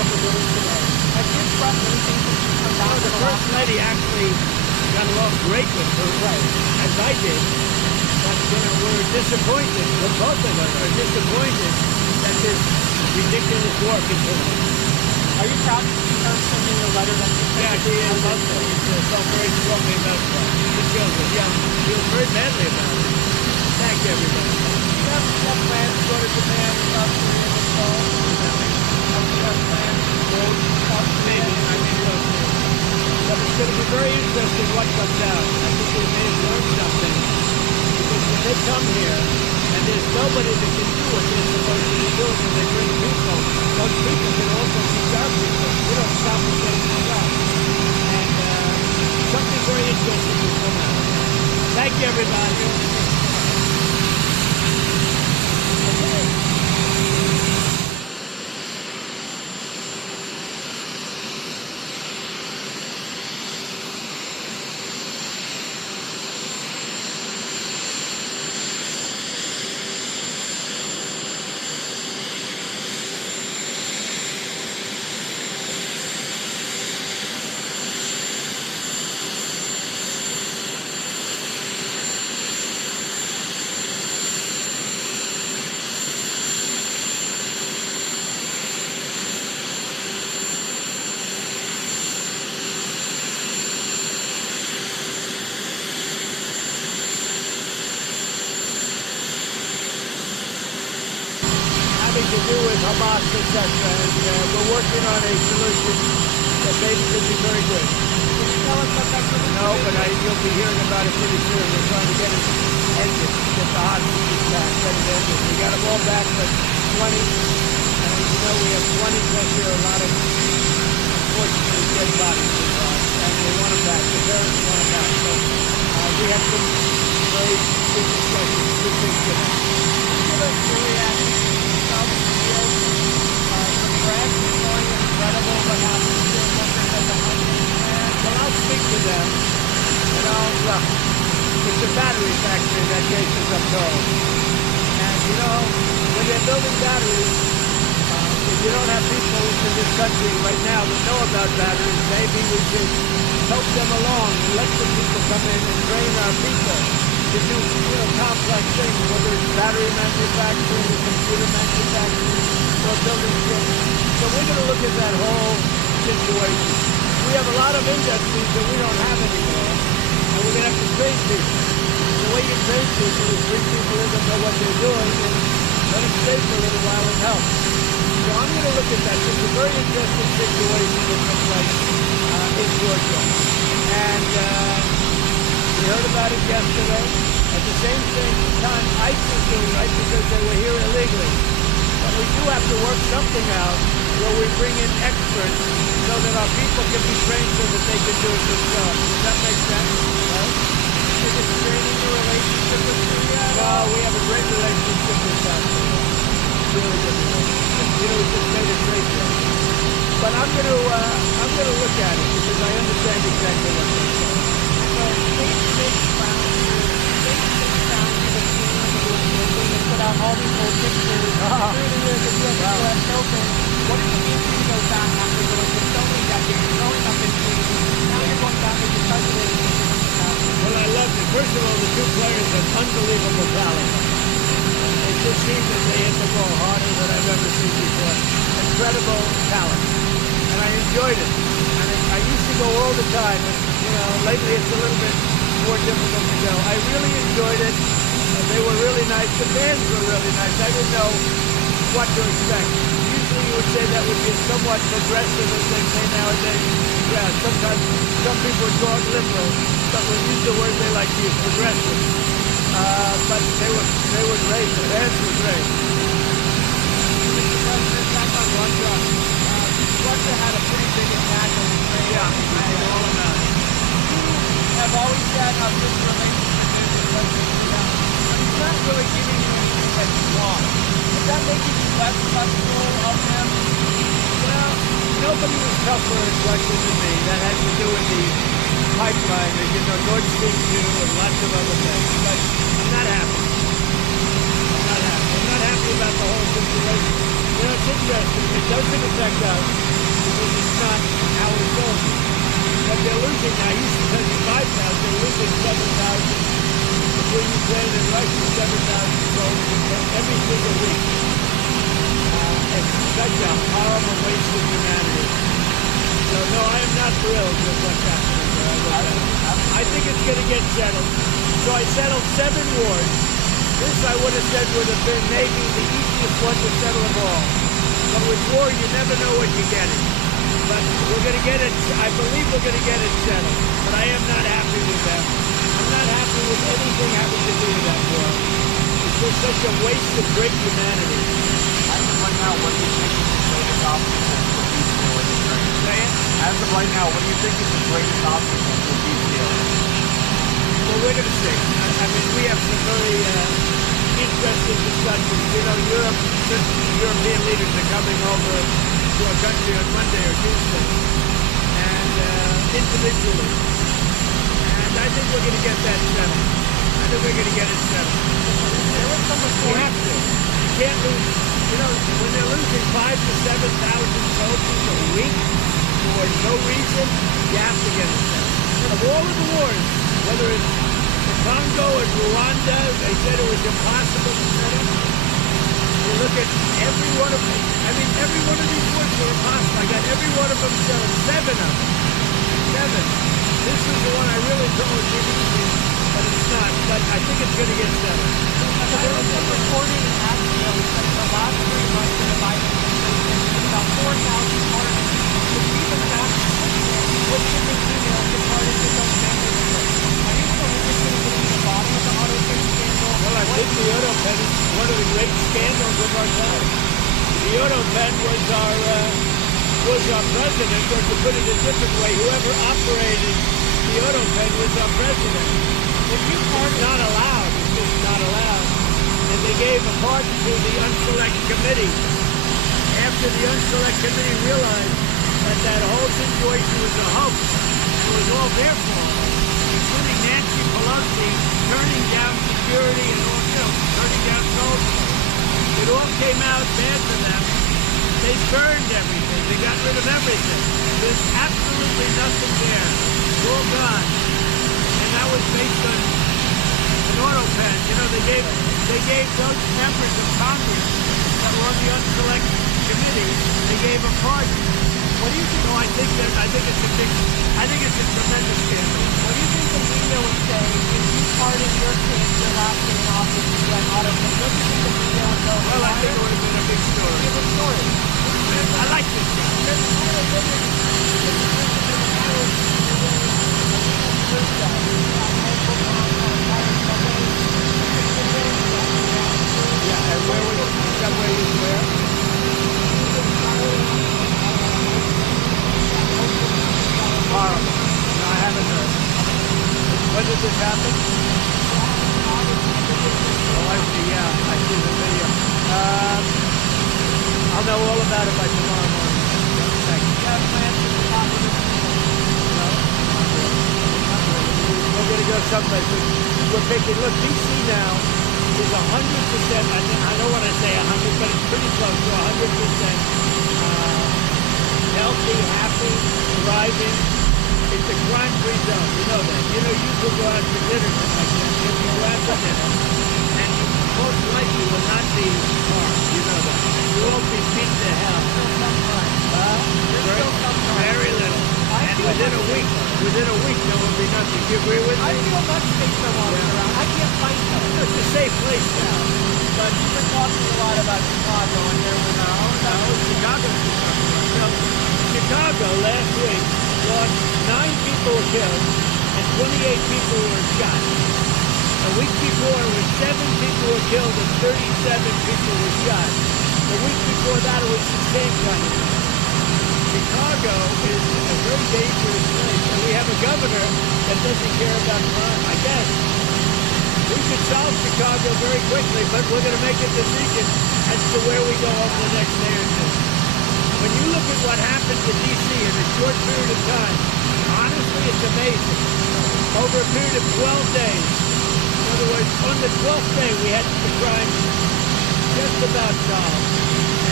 what we're doing today. Have you expressed anything since you come down to The First Lady actually got along great with her, Right. as I did. But we're disappointed, well, both of us are disappointed that this ridiculous war continues. Are you proud to see her sending a letter that she Yeah, she is. Felt very strongly about the children. Yeah, feels very badly about it. Thank you, everybody. Do you have plans to go to Japan and South Korea this fall? Do you have plans to go to South Korea? Maybe, I think so too. But it's going to be very interesting what comes out. I think we may have learned something. Because when they come here, and there's nobody that can do what they're supposed to be doing when they bring people, those people can also teach our people. We don't stop them getting the job. And something very interesting will come out. Thank you, everybody. Having to do with Hamas, etc. And we're working on a solution that maybe could be very good. Can you tell us what that solution No, is? but you'll be hearing about it pretty soon. We're trying to get it ended, get the hostages back, get it ended. We got them all back, but 20, and as you know, we have 20 plus here, a lot of, unfortunately, dead bodies involved, and they want them back. The parents want them back. So we have some very good discussions, good things to happen. Give us your reaction to South Korea. The press is going incredible what happened to their workers at the Huntington plant. Well, I'll speak to them, and look, it's a battery factory in that case, as I'm told. And, when they're building batteries, if you don't have people in this country right now that know about batteries, maybe we should help them along and let some people come in and train our people to do, complex things, whether it's battery manufacturing, or computer manufacturing, or building ships. So we're going to look at that whole situation. We have a lot of industries that we don't have anymore, and we're going to have to train people. The way you train people is bring people in that know what they're doing and let them stay for a little while and help. So I'm going to look at that. It's a very interesting situation that took place in Georgia. And we heard about it yesterday. At the same time, ICE is doing right because they were here illegally. But we do have to work something out where we bring in experts so that our people can be trained so that they can do it themselves. Does that make sense? Right? Is it straining your relationship with Korea? No, we have a great relationship with South Korea. Really good relationship. We just made a great deal. But I'm going to look at it because I understand exactly what they're saying. So they found the team and put out all these old pictures through the years of U.S. Open. What does it mean for you to go back after going for so many decades, growing up in Sweden? Now you're going back as the president. Well, I loved it. First of all, the two players have unbelievable talent. It just seems that they hit the ball harder than I've ever seen before. Incredible talent. And I enjoyed it. And I used to go all the time, but, lately it's a little bit more difficult to go. I really enjoyed it. They were really nice. The fans were really nice. I didn't know what to expect. Usually you would say that would be somewhat progressive, as they say nowadays. Yeah, sometimes some people would call it liberal, but we use the word they like to use, progressive. But they were great. The fans were great. Mr. President, back on Russia. Russia had a pretty big attack on Ukraine. Yeah, I know all about it. You have always said how good your relationship is with President Trump. He's not really giving you anything that you want. Does that make you less trustful of him? Well, nobody was tougher in Russia than me. That had to do with the pipeline, Nord Stream 2 and lots of other things. But I'm not happy. I'm not happy about the whole situation. It's interesting. It doesn't affect us. because it's not our soldiers. But they're losing now. You said 5,000. They're losing 7,000 between Ukraine and Russia. 7,000 soldiers every single week. It's such a horrible waste of humanity. So no, I am not thrilled with what's happening there. I think it's going to get settled. So I settled 7 wars. This I would have said would have been maybe the easiest one to settle of all. But with war, you never know what you're getting. But we're going to get it, I believe we're going to get it settled. But I am not happy with them. I'm not happy with anything having to do with that war. It's just such a waste of great humanity. As of right now, what do you think is the greatest obstacle for peace deal in Ukraine? As of right now, what do you think is the greatest obstacle for peace deal? Well, we're going to see. I mean, we have some very interesting discussions. You know, European leaders are coming over to our country on Monday or Tuesday, and individually. And I think we're going to get that settled. I think we're going to get it settled. We have to. You can't lose. You know, when they're losing 5,000 to 7,000 soldiers a week for no reason, you have to get it settled. Of all of the wars, whether it's the Congo and Rwanda, they said it was impossible to settle. You look at every one of them. I mean, every one of these wars were impossible. I got every one of them settled. 7 of them. 7. This is the one I really thought would be easy, but it's not. But I think it's going to get settled. There was some reporting in Asheville that the last 3 months of the Biden administration, about 4,000 pardons, which even asked which of the emails the pardon his own family members. Are you still interested in getting to the bottom of the auto train scandal? Well, I think the auto pen is one of the great scandals of our time. The auto pen was our president, or to put it a different way, whoever operated the auto pen was our president. If you pardon, not allowed. It's just not allowed. And they gave a pardon to the Unselect Committee. After the Unselect Committee realized that that whole situation was a hoax, it was all their fault, including Nancy Pelosi turning down security and also turning down soldiers. It all came out bad for them. They burned everything. They got rid of everything. There's absolutely nothing there. It's all gone. And that was based on an auto pen. You know, they gave those members of Congress that were on the Unselect Committee, they gave a pardon. What do you think? No, I think it's a tremendous scandal. What do you think the media would say if you pardon your kid your last day in office and you had auto pen? Don't you think the media would go? Well, I think it would have been a big story. Give a story. I like this guy. Yeah, and where was that? Where he was where? Horrible. No, I haven't heard. When did this happen? Oh, I see. Yeah, I see the video. I'll know all about it by tomorrow morning. Thank you. No, not really. We're going to go someplace. We're picking. Look, DC now is 100%. I don't want to say 100, but it's pretty close to 100% healthy, happy, thriving. It's a crime-free zone. You know that. You know, you could go out to dinner tonight. You can go out to dinner, and you most likely will not be harmed. You know that. You won't be beat to hell. Very little. And within a week, there will be nothing. Do you agree with me? I feel much safer walking around. I can't fight them. It's a safe place now. But you've been talking a lot about Chicago, and there was Chicago last week lost 9 people were killed and 28 people were shot. The week before, it was 7 people were killed and 37 people were shot. The week before that, it was the same kind of thing. Chicago is a very dangerous place, and we have a governor that doesn't care about crime. I guess we could solve Chicago very quickly, but we're going to make a decision as to where we go over the next day or two. When you look at what happened to D.C. in a short period of time, honestly, it's amazing. Over a period of 12 days, in other words, on the 12th day, we had the crime just about solved. And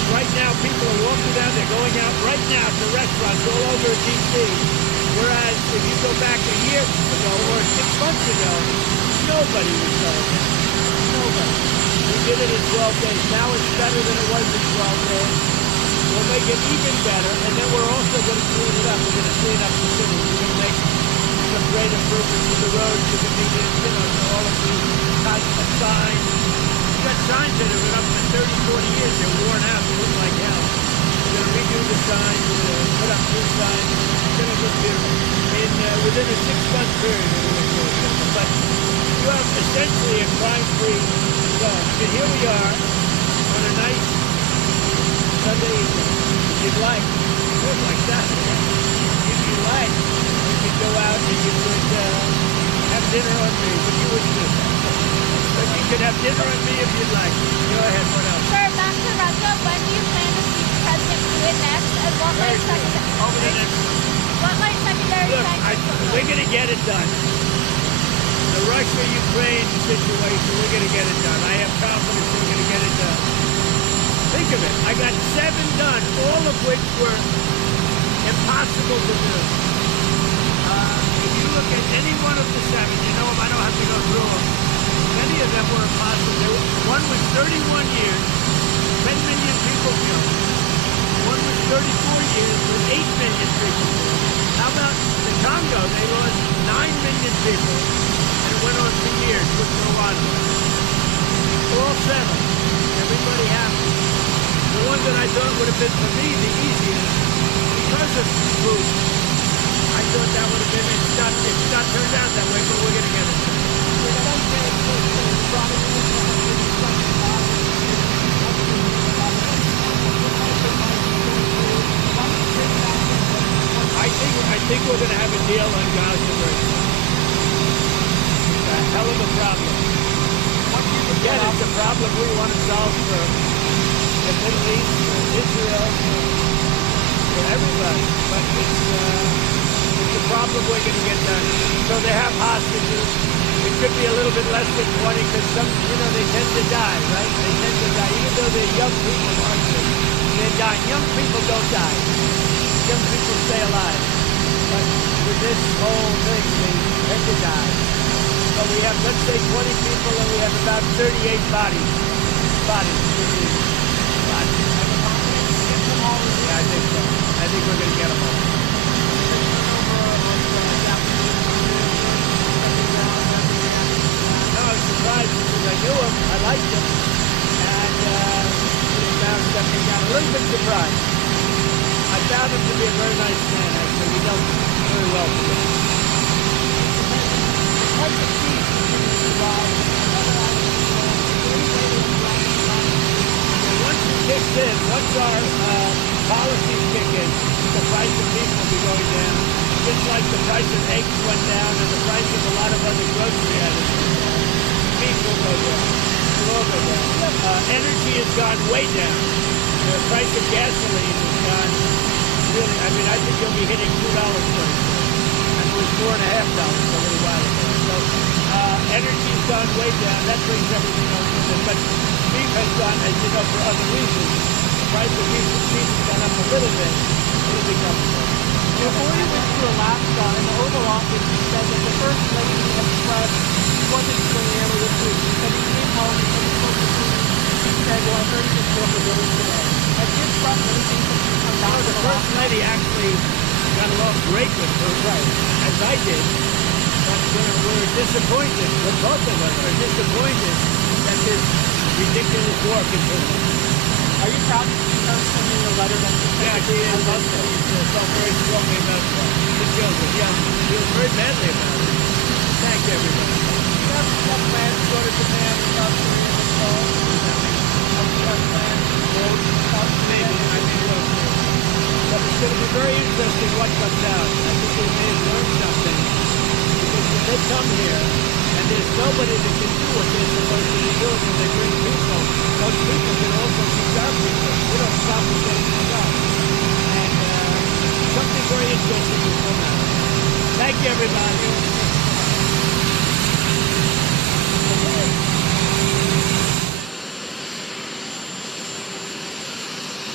Right now, people are walking down, they're going out right now to restaurants all over D.C. Whereas if you go back a year ago or 6 months ago, nobody was going there. Nobody. We did it in 12 days. Now it's better than it was in 12 days. We'll make it even better, and then we're also going to clean it up. We're going to clean up the city. We're going to make some great improvements to the roads. We're going to need, all of these types of signs. We've got signs that have been up for 30, 40 years. They're worn out. They look like hell. We're going to redo the signs. We're going to put up new signs. It's going to look beautiful. Within a 6-month period, it will look really beautiful. But you have essentially a crime-free zone. I mean, here we are on a nice Sunday evening. If you'd like, like that. If you like, you could go out and you could have dinner on me, but you wouldn't do that. But you could have dinner on me if you'd like. Go ahead, what else? Sir, back to Russia. When do you plan to see President Putin next? And what might secondary sanctions? We're going to get it done. The Russia-Ukraine situation, we're going to get it done. I have confidence we're going to get it done. Think of it. I got 7 done, all of which were impossible to do. If you look at any one of the 7, you know them, I don't have to go through them. Many of them were impossible. One was 31 years, 10 million people killed. One was 34 years with 8 million people killed. How about the Congo? They lost 9 million people, and it went on for years with Rwanda. All 7. Everybody happy. The one that I thought would have been, for me, the easiest, because of Putin, I thought that would have been, it's not turned out that way, but we're going to get it. I think we're going to have a deal on Gaza very soon. It's a hell of a problem. Again, it's a problem we want to solve for the Middle East, for Israel, for everybody. But it's a problem we're going to get done. So they have hostages. It could be a little bit less than 20 because some, they tend to die, right? They tend to die. Even though they're young people, aren't they? They're dying. Young people don't die. Young people stay alive. But with this whole thing, they tend to die. So we have, let's say, 20 people, and we have about 38 bodies. Yeah, I think so. I think we're going to get them all. No, I was surprised because I knew him. I liked him. And he's now stepping down. A little bit surprised. I found him to be a very nice man, actually. We know very well together. Once it kicks in, once our policies kick in, the price of beef will be going down. Just like the price of eggs went down and the price of a lot of other grocery items went down. Beef will go down. It will go down. Energy has gone way down. The price of gasoline has gone really, I think you'll be hitting $2 soon. And it was $4.50 a little while ago. So energy's gone way down. That brings everything else with it. But beef has gone, as you know, for other reasons. The price of beef has gone up a little bit. It'll become more. Before you went to Alaska, in the Oval Office, you said that the First Lady expressed wasn't clear with you. She said he came home and said he spoke to Putin. She said, well, I heard he just spoke to Billy today. Has this brought anything from you come down to the First Lady actually got along great with her, right, as I did. But we're disappointed, both of us are disappointed that this ridiculous war continues. Are you proud to see her sending a letter that yeah, she is. She felt very strongly about the children. Yeah, she was very badly about it. Thank you, everybody. Do you have plans to go to Japan and South Korea this fall? Do you have plans to go to South Korea? Maybe, I think so too. But it's going to be very interesting what comes out. I think they may have learned something. Because when they come here, and there's nobody that can do what they're supposed to be doing when they bring people, those people can also teach our people. We don't stop them getting stuff. And something very interesting will come out. Thank you, everybody.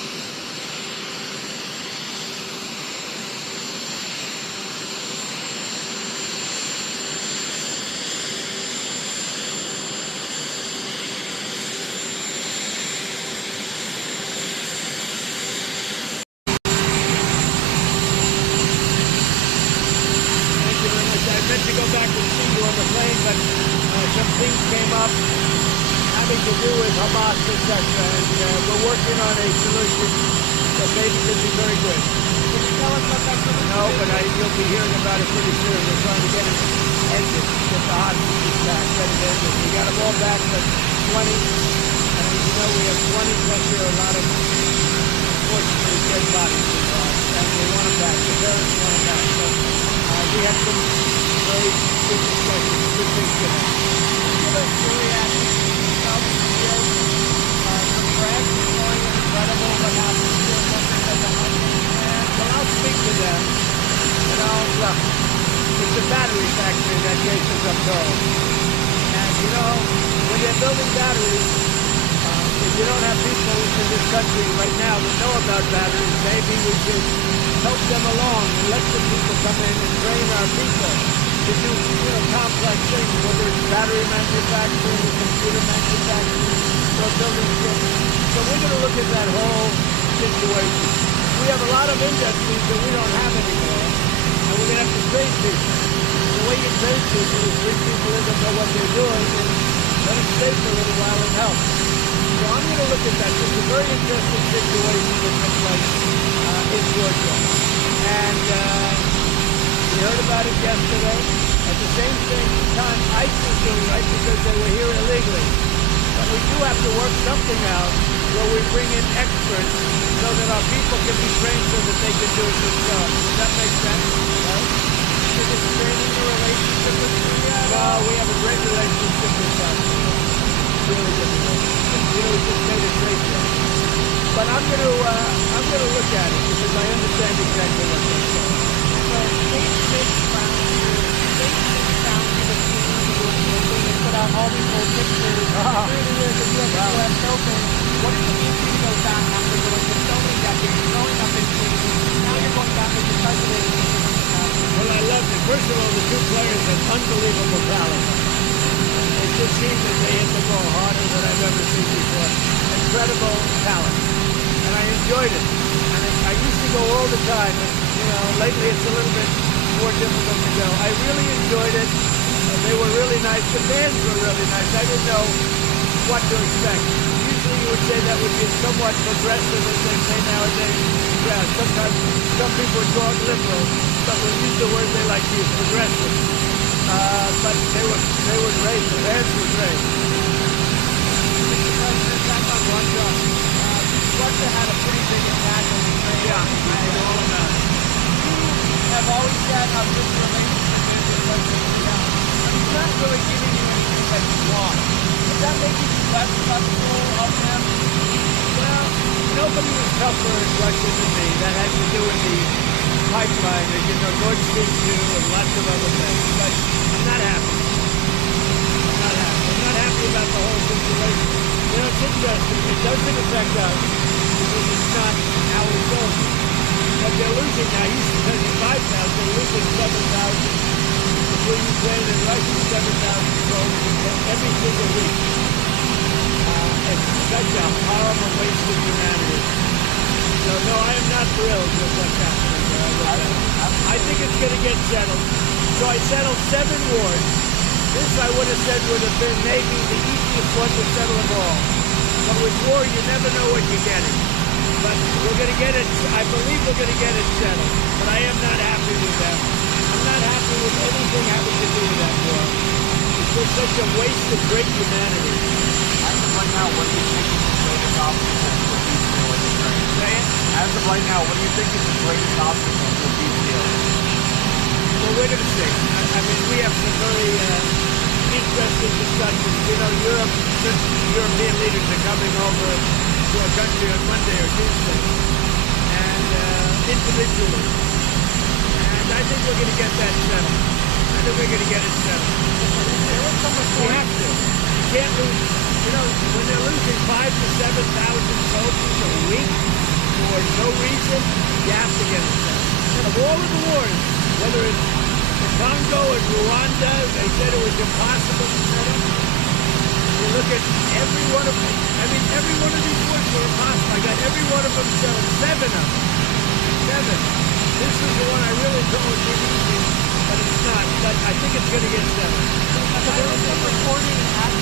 things came up having to do with Hamas, etc. And we're working on a solution that maybe could be very good. Can you tell us what that solution No, is? but you'll be hearing about it pretty soon. We're trying to get it ended, get the hostages back, get it ended. We got them all back, but 20, and as you know, we have 20 plus here, a lot of, unfortunately, dead bodies involved, and we want them back. The parents want them back. So we have some very good discussions, good things to happen. Give us your reaction to how you feel. Your friends are showing incredible what happens to a country like the Hungary. Well, I'll speak to them. You know, look, it's a battery factory in that case, as I'm told. And, you know, when they're building batteries, if you don't have people in this country right now that know about batteries, maybe we should help them along and let some people come in and train our people to do, you know, complex things, whether it's battery manufacturing, computer manufacturing, or building ships. So we're going to look at that whole situation. We have a lot of industries that we don't have anymore, and we're going to have to train people. The way you train people is bring people in that know what they're doing and let them stay for a little while and help. So I'm going to look at that. It's a very interesting situation that took place in Georgia. And we heard about it yesterday. At the same time, ICE is doing right because they were here illegally. But we do have to work something out where we bring in experts so that our people can be trained so that they can do it themselves. Does that make sense? Right? Is it straining the relationship with Syria? No, we have a great relationship with South Korea. Really good relationship. You know, we just made a great deal. But I'm going to look at it because I understand exactly what they're saying. So state found the team who was building and put out all these old pictures through the years of U.S. Open. What does it mean for you to go back after going for so many decades, growing up in cities? Now you're going back as the president. Well, I loved it. First of all, the two players have unbelievable talent. It just seems that they hit the ball harder than I've ever seen before. Incredible talent. And I enjoyed it. And I used to go all the time, but, you know, lately it's a little bit more difficult to go. I really enjoyed it. They were really nice. The fans were really nice. I didn't know what to expect. Usually you would say that would be somewhat progressive, as they say nowadays. Yeah, sometimes some people would call it liberal, but we use the word they like to use, progressive. But they were great. The fans were great. Mr. President, back on Russia. Russia had a pretty big attack on Ukraine. Yeah, I know all about it. You have always said how good your relationship is with President Trump. He's not really giving you anything that you want. Does that make you less trustful of him? Well, nobody was tougher in Russia than me. That had to do with the pipeline, and you know, Nord Stream 2 and lots of other things. But I'm not happy. I'm not happy about the whole situation. You know, it's interesting. It doesn't affect us because it's not our soldiers. But they're losing now. Used to be 5,000. They're losing 7,000 between Ukraine and Russia. 7,000 soldiers every single week. It's such a horrible waste of humanity. So no, I am not thrilled with what's happening there. I think it's going to get settled. So I settled 7 wars. This I would have said would have been maybe the easiest one to settle of all. But with war, you never know what you're getting. But we're going to get it, I believe we're going to get it settled. But I am not happy with them. I'm not happy with anything having to do with that war. It's just such a waste of great humanity. As of right now, what do you think is the greatest obstacle for peace deal in Ukraine? Say it. As of right now, what do you think is the greatest obstacle for peace deal? Well, we're going to see. I mean, we have some very interesting discussions. You know, European leaders are coming over to our country on Monday or Tuesday, and individually. And I think we're going to get that settled. I think we're going to get it settled. We have to. You can't lose. You know, when they're losing 5,000 to 7,000 soldiers a week for no reason, you have to get it settled. Of all of the wars, whether it's Congo and Rwanda, they said it was impossible to settle. You look at every one of them. I mean, every one of these wars were impossible. I got every one of them settled. 7 of them. 7. This is the one I really thought would be easy, but it's not. But I think it's going to get settled. There was some reporting at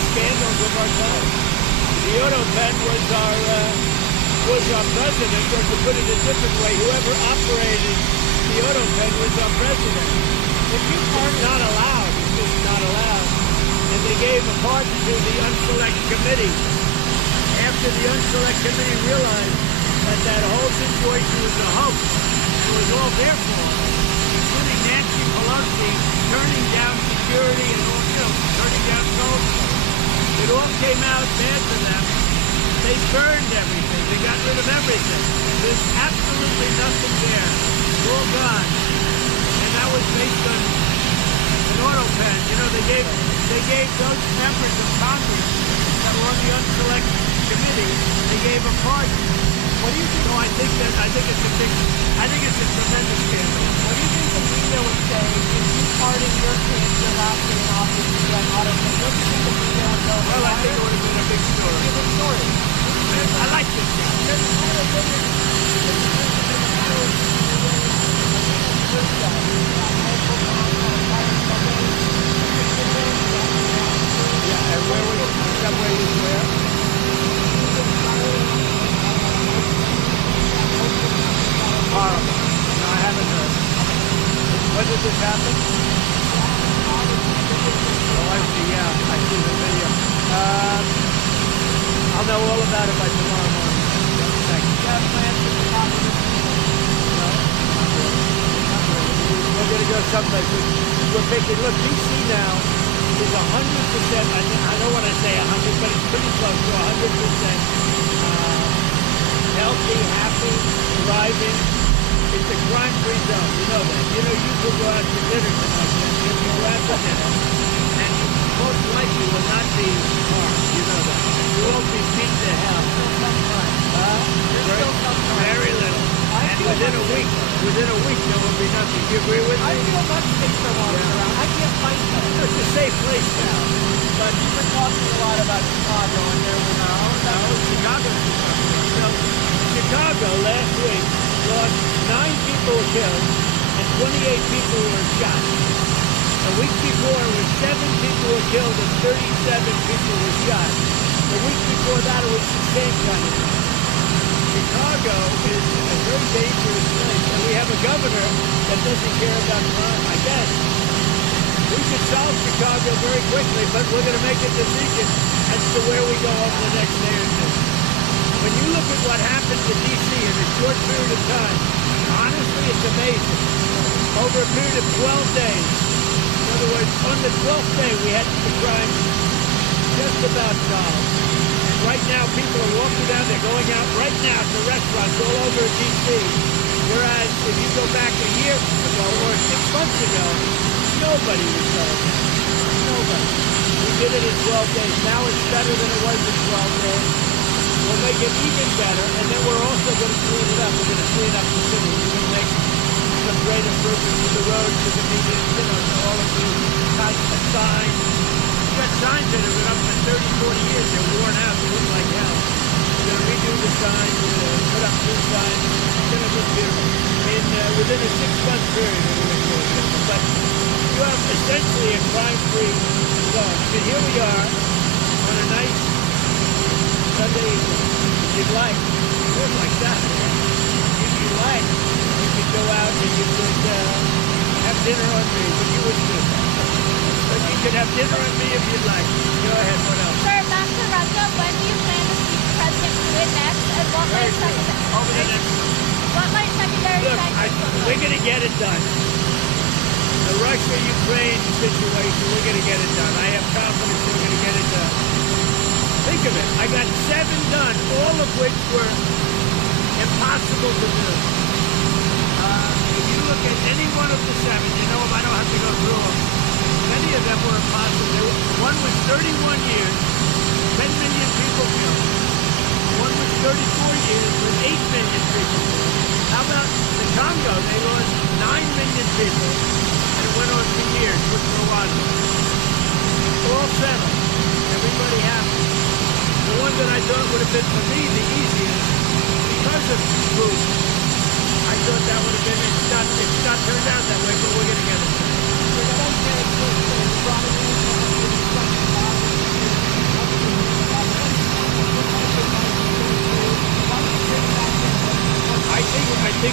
scandals of our time. The Autopen was our president, or to put it a different way, whoever operated the Autopen was our president. If you are not allowed, it's just not allowed. And they gave a pardon to the Unselect Committee. After the Unselect Committee realized that that whole situation was a hoax, it was all their fault, including Nancy Pelosi turning down security and all, turning down soldiers. It all came out bad for them. They burned everything. They got rid of everything. There's absolutely nothing there. It's all gone. And that was based on an Autopen. They gave those members of Congress that were on the Unselect Committee, they gave a pardon. What do you think? No, I think it's a tremendous scandal. What do you think the media would say if you pardoned your kids your last day in office to that Autopen? What do you think the media would go? Well, I think it would have been a big story. It's a big story. I like this guy. Yeah, and where was that? Where was where? Horrible. No, I haven't heard. When did this happen? Oh, I see. Yeah, I see the video. I'll know all about it by tomorrow morning. Thank you. You have plans to be popular? No, not really. Not really. We're going to go someplace. We're making, look, DC now is 100%, I don't want to say 100, but it's pretty close to 100% healthy, happy, thriving. It's a crime-free zone. You know that. You could go out to dinner tonight. You can go out to dinner, and you most likely will not be harmed. You know that. You won't be beat to hell. Very little. And within a week, there will be nothing. Do you agree with me? I feel much safer walking around. I can't fight though. It's a safe place now. But you've been talking a lot about Chicago, and there was Chicago last week lost 9 people were killed and 28 people were shot. The week before, it was 7 people were killed and 37 people were shot. The week before that, it was the same kind of thing. Chicago is a very dangerous place, and we have a governor that doesn't care about crime, I guess. We could solve Chicago very quickly, but we're going to make a decision as to where we go over the next day or two. When you look at what happened to D.C. in a short period of time, honestly, it's amazing. Over a period of 12 days, in other words, on the 12th day, we had the crime just about solved. Right now, people are walking down, they're going out right now to restaurants all over D.C. Whereas if you go back a year ago or 6 months ago, nobody was going there. Nobody. We did it in 12 days. Now it's better than it was in 12 days. We'll make it even better, and then we're also going to clean it up. We're going to clean up the city. We're going to make some great improvements to the roads, to the medians, to all of the types of signs. We've got signs that have been up for 30, 40 years. They're worn out. They look like hell. We're going to redo the signs. We're going to put up new signs. It's going to look beautiful. Within a 6-month period, we're going to do it. But you have essentially a crime-free zone. Here we are on a nice Sunday evening. If you'd like, it was like Saturday. If you like, you could go out and you could have dinner on me, but you wouldn't do that. But you could have dinner on me if you'd like. Go ahead, what else? Sir, back to Russia. When do you plan to speak to President Putin next? And what might secondary Look, sanctions we're going to get it done. The Russia-Ukraine situation, we're going to get it done. I have confidence we're going to get it done. Think of it. I got 7 done, all of which were impossible to do. If you look at any one of the 7, you know them, I don't have to go through them. Many of them were impossible. One was 31 years, 10 million people killed. One was 34 years with 8 million people killed. How about the Congo? They lost 9 million people and it went on for years with Rwanda. All settled. Everybody happy. The one that I thought would have been for me the easiest, because of Crux, I thought that would have been, it's not turned out that way, but we're going to get it done.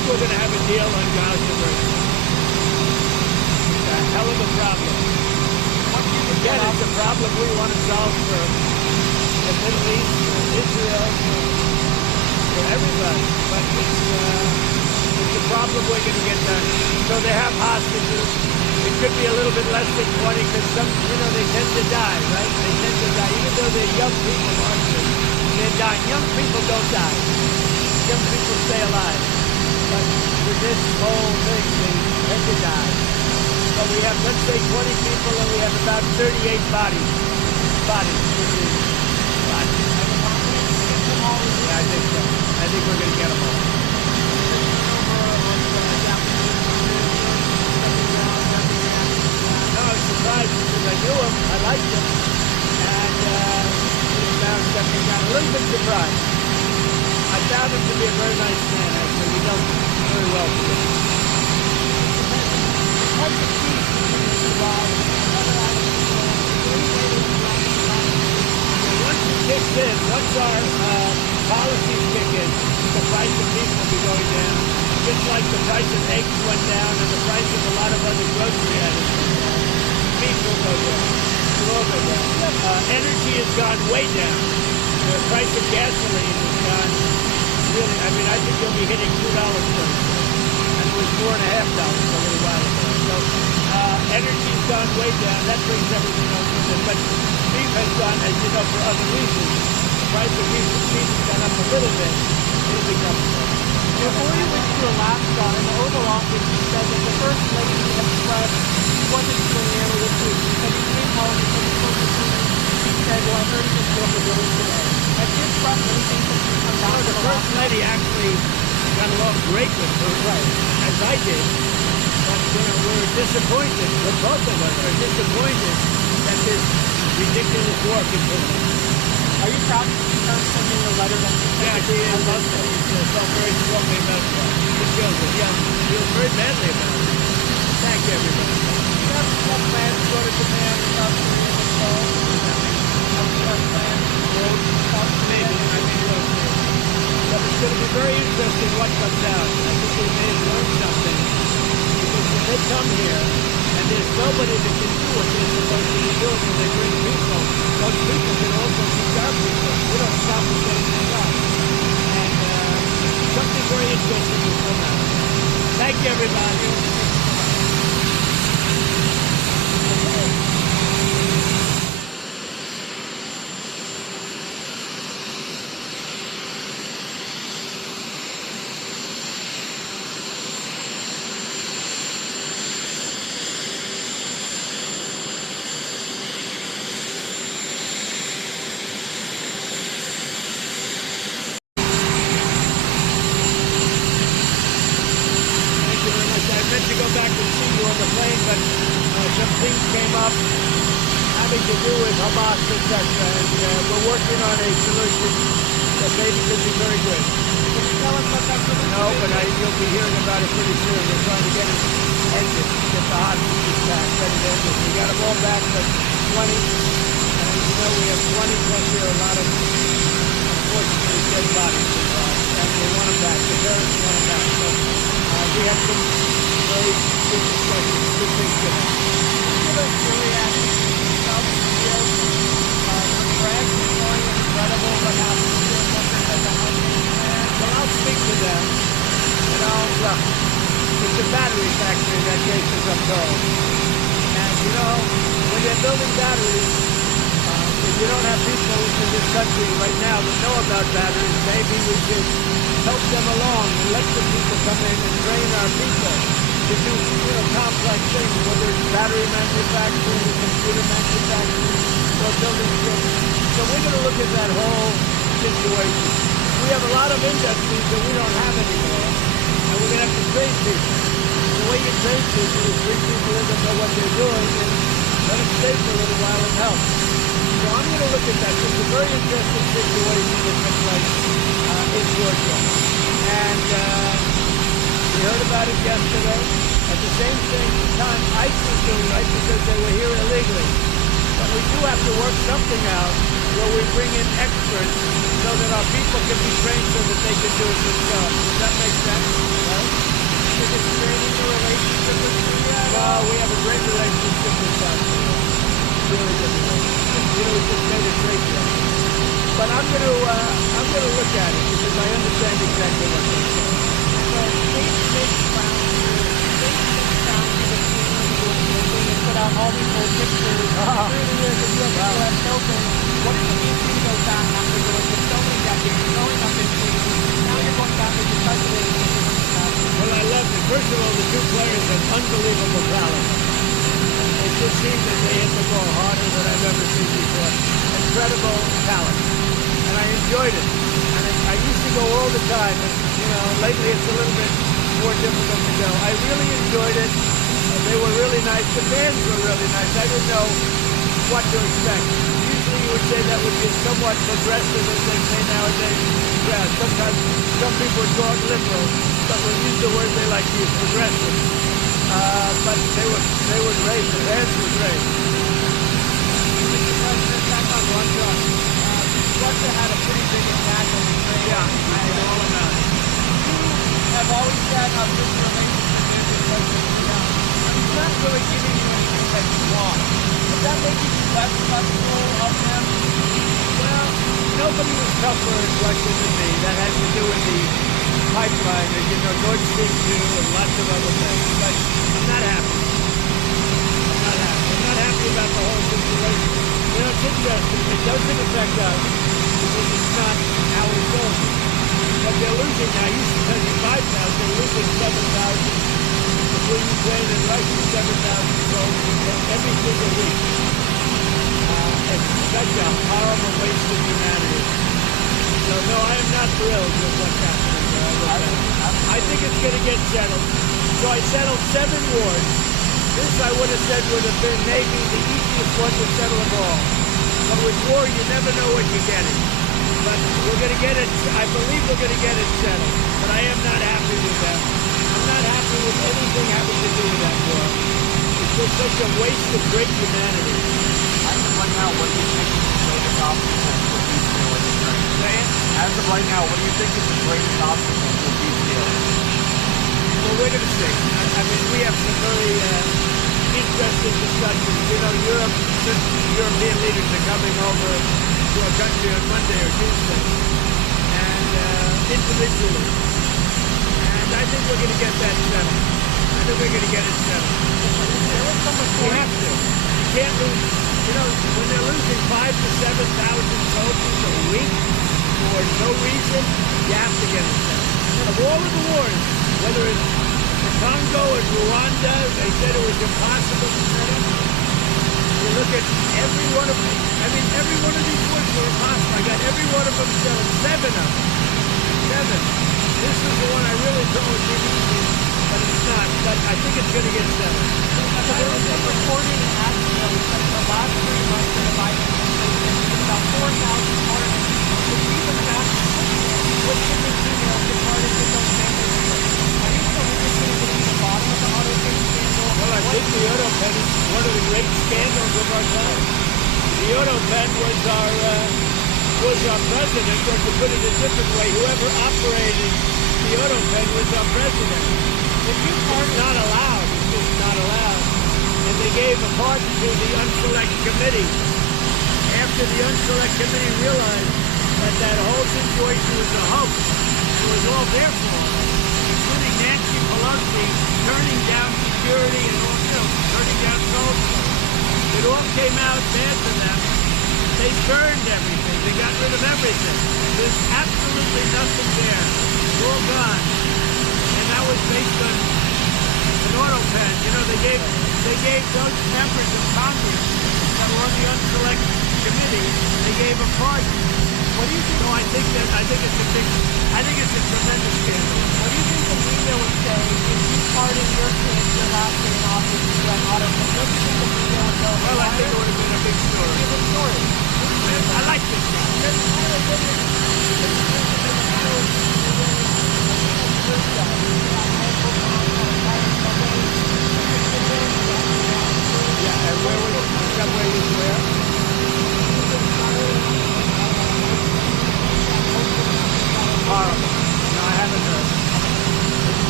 we're going to have a deal on Gaza versus. It's a hell of a problem. Again, it's a problem we want to solve for the Middle East, for Israel, for everybody. But it's a problem we're going to get done. So they have hostages. It could be a little bit less than 20 because some, they tend to die, right? They tend to die. Even though they're young people, they're dying. Young people don't die. Young people stay alive. But with this whole thing, they tend to die. So we have, let's say, 20 people, and we have about 38 bodies. Yeah, I think so. I think we're going to get them all. No, I was surprised because I knew him. I liked him. And he's now stepping down. A little bit surprised. I found him to be a very nice man, actually. We don't very well together. Once it kicks in, once our policies kick in, the price of meat will be going down. Just like the price of eggs went down and the price of a lot of other grocery items went down. Meat will go down. It will go down. Energy has gone way down. The price of gasoline has gone really, I think you'll be hitting $2 soon. And it was $4.50 a little while ago. So energy's gone way down. That brings everything else with it. But beef has gone, as you know, for other reasons. The price of beef has gone up a little bit. It'll become so. Before you went to Alaska, in the Oval Office, you said that the First Lady expressed wasn't familiar with food. He said he came home and said he spoke to Putin. He said, well, I heard he just broke a billion today. Have you expressed anything since you come down to The First Lady actually got along great with her, right, as I did. But we're disappointed, both of us are disappointed that this ridiculous war continues. Are you proud to see her sending a letter that she Yeah, she is. She felt very strongly about that. It shows it. Yeah, she feels very badly about it. Thank you, everybody. Do you have plans to go to Japan and South Korea this fall? Have you have plans to go to South Korea? But it's going to be very interesting what comes out. I think we may have learned something. Because when they come here, and there's nobody that can do what they're supposed to be doing when they bring people, those people can also teach our people. We don't stop the same thing up. And something very interesting will come out. Thank you, everybody. To go back and see you on the plane, but some things came up having to do with Hamas, etc. And we're working on a solution that maybe could be very good. Can you tell us what that solution is? No, but you'll be hearing about it pretty soon. We're trying to get it ended, get the hostages back, ready to end it. We got them all back, but 20. And as you know, we have 20 plus here, a lot of, unfortunately, dead bodies involved. And they want them back. The parents want them back. So we have some very good discussions, good things to happen. Give us your reaction to South Korea. The France is going incredible, but now the country has a hunting plan. Well, I'll speak to them. Look, it's a battery factory in that case, as I'm told. And, when they're building batteries, if you don't have people in this country right now that know about batteries, maybe we should help them along and let the people come in and train our people to do complex things, whether it's battery manufacturing, computer manufacturing, or building ships. So we're going to look at that whole situation. We have a lot of industries that we don't have anymore, and we're going to have to train people. The way you train people is bring people in that know what they're doing and let them stay for a little while and help. So I'm going to look at that. It's a very interesting situation that took place in Georgia. And we heard about it yesterday. At the same time, ICE was doing right because they were here illegally. But we do have to work something out where we bring in experts so that our people can be trained so that they can do it themselves. Does that make sense? Is it straining the relationship with Korea at No, all? we have a great relationship with South Korea. Really good relationship. You know, we just made a trade deal. But I'm going to look at it because I understand exactly what they're saying. So states make sound for the king of the building and put out all these old pictures through the years of US Open. What does it mean for you to go back after going for so many decades, growing up in Sweden? Now you're going back as the president of the Well, I loved it. First of all, the two players had unbelievable talent. It just seemed that they hit the ball harder than I've ever seen before. Incredible talent. And I enjoyed it. And I used to go all the time, but, you know, lately it's a little bit more difficult to go. I really enjoyed it. They were really nice. The fans were really nice. I didn't know what to expect. Usually you would say that would be somewhat progressive, as they say nowadays. Yeah, sometimes some people would call it liberal, but we'll use the word they like to use, progressive. But they were great. The fans were great. Mr. President, back on Russia. Russia had a pretty big attack on Ukraine. Yeah, I know all about it. You have always said how good your relationship is with President Trump. He's not really giving you anything that you want. Does that make you less trustful of him? Well, nobody was tougher in Russia than me. That had to do with the pipeline, and you know, Nord Stream 2 and lots of other things. But I'm not happy. I'm not happy. I'm not happy about the whole situation. You know, it's interesting. It doesn't affect us because it's not our soldiers. But they're losing now. I used to tell you 5,000. They're losing 7,000 between Ukraine and Russia. 7,000 soldiers every single week. It's such a horrible waste of humanity. So no, I am not thrilled with what's happening there. I think it's going to get settled. So I settled 7 wars. This I would have said would have been maybe the easiest one to settle of all. But with war, you never know what you're getting. But we're going to get it. I believe we're going to get it settled. But I am not happy with that. I'm not happy with anything having to do with that war. It's just such a waste of great humanity. Right now, what do you think is the greatest obstacle for peace deal in Ukraine? As of right now, what do you think is the greatest obstacle for peace deal? Well, we're going to see. I mean, we have some very interesting discussions. You know, European leaders are coming over to our country on Monday or Tuesday, and individually. And I think we're going to get that settled. I think we're going to get it settled. We have to. You can't lose. You know, when they're losing 5,000 to 7,000 soldiers a week for no reason, you have to get it settled. Of all of the wars, whether it's the Congo and Rwanda, they said it was impossible to settle. You look at every one of them. I mean, every one of these wars were impossible. I got every one of them settled. 7 of them. 7. This is the one I really thought would be easy, but it's not. But I think it's going to get settled. There was some reporting in Asheville that the last 3 months of the Biden administration, about 4,000 pardons, which even asked which of the females could pardon his own family members. Are you still interested in getting to the bottom of the auto case scandal? Well, I think the auto pen is one of the great scandals of our time. The auto pen was our president, or to put it a different way, whoever operated the auto pen was our president. It's not allowed. It's just not allowed. And they gave a pardon to the Unselect Committee. After the Unselect Committee realized that that whole situation was a hoax, it was all their fault, including Nancy Pelosi turning down security and also turning down soldiers. It all came out bad for them. They burned everything. They got rid of everything. There's absolutely nothing there. It's all gone. And that was based on an auto pen. You know, they gave those members of Congress that were on the Unselect Committee, they gave a pardon. What do you think? No, I think it's a tremendous scandal. What do you think the media would say if you pardoned your kids your last day in office to run auto pen? Don't you think the media would go, Well, I think it would have been a big story. Give a story. I like this guy. Yeah, and where was the subway was where? Horrible. No, I haven't heard. What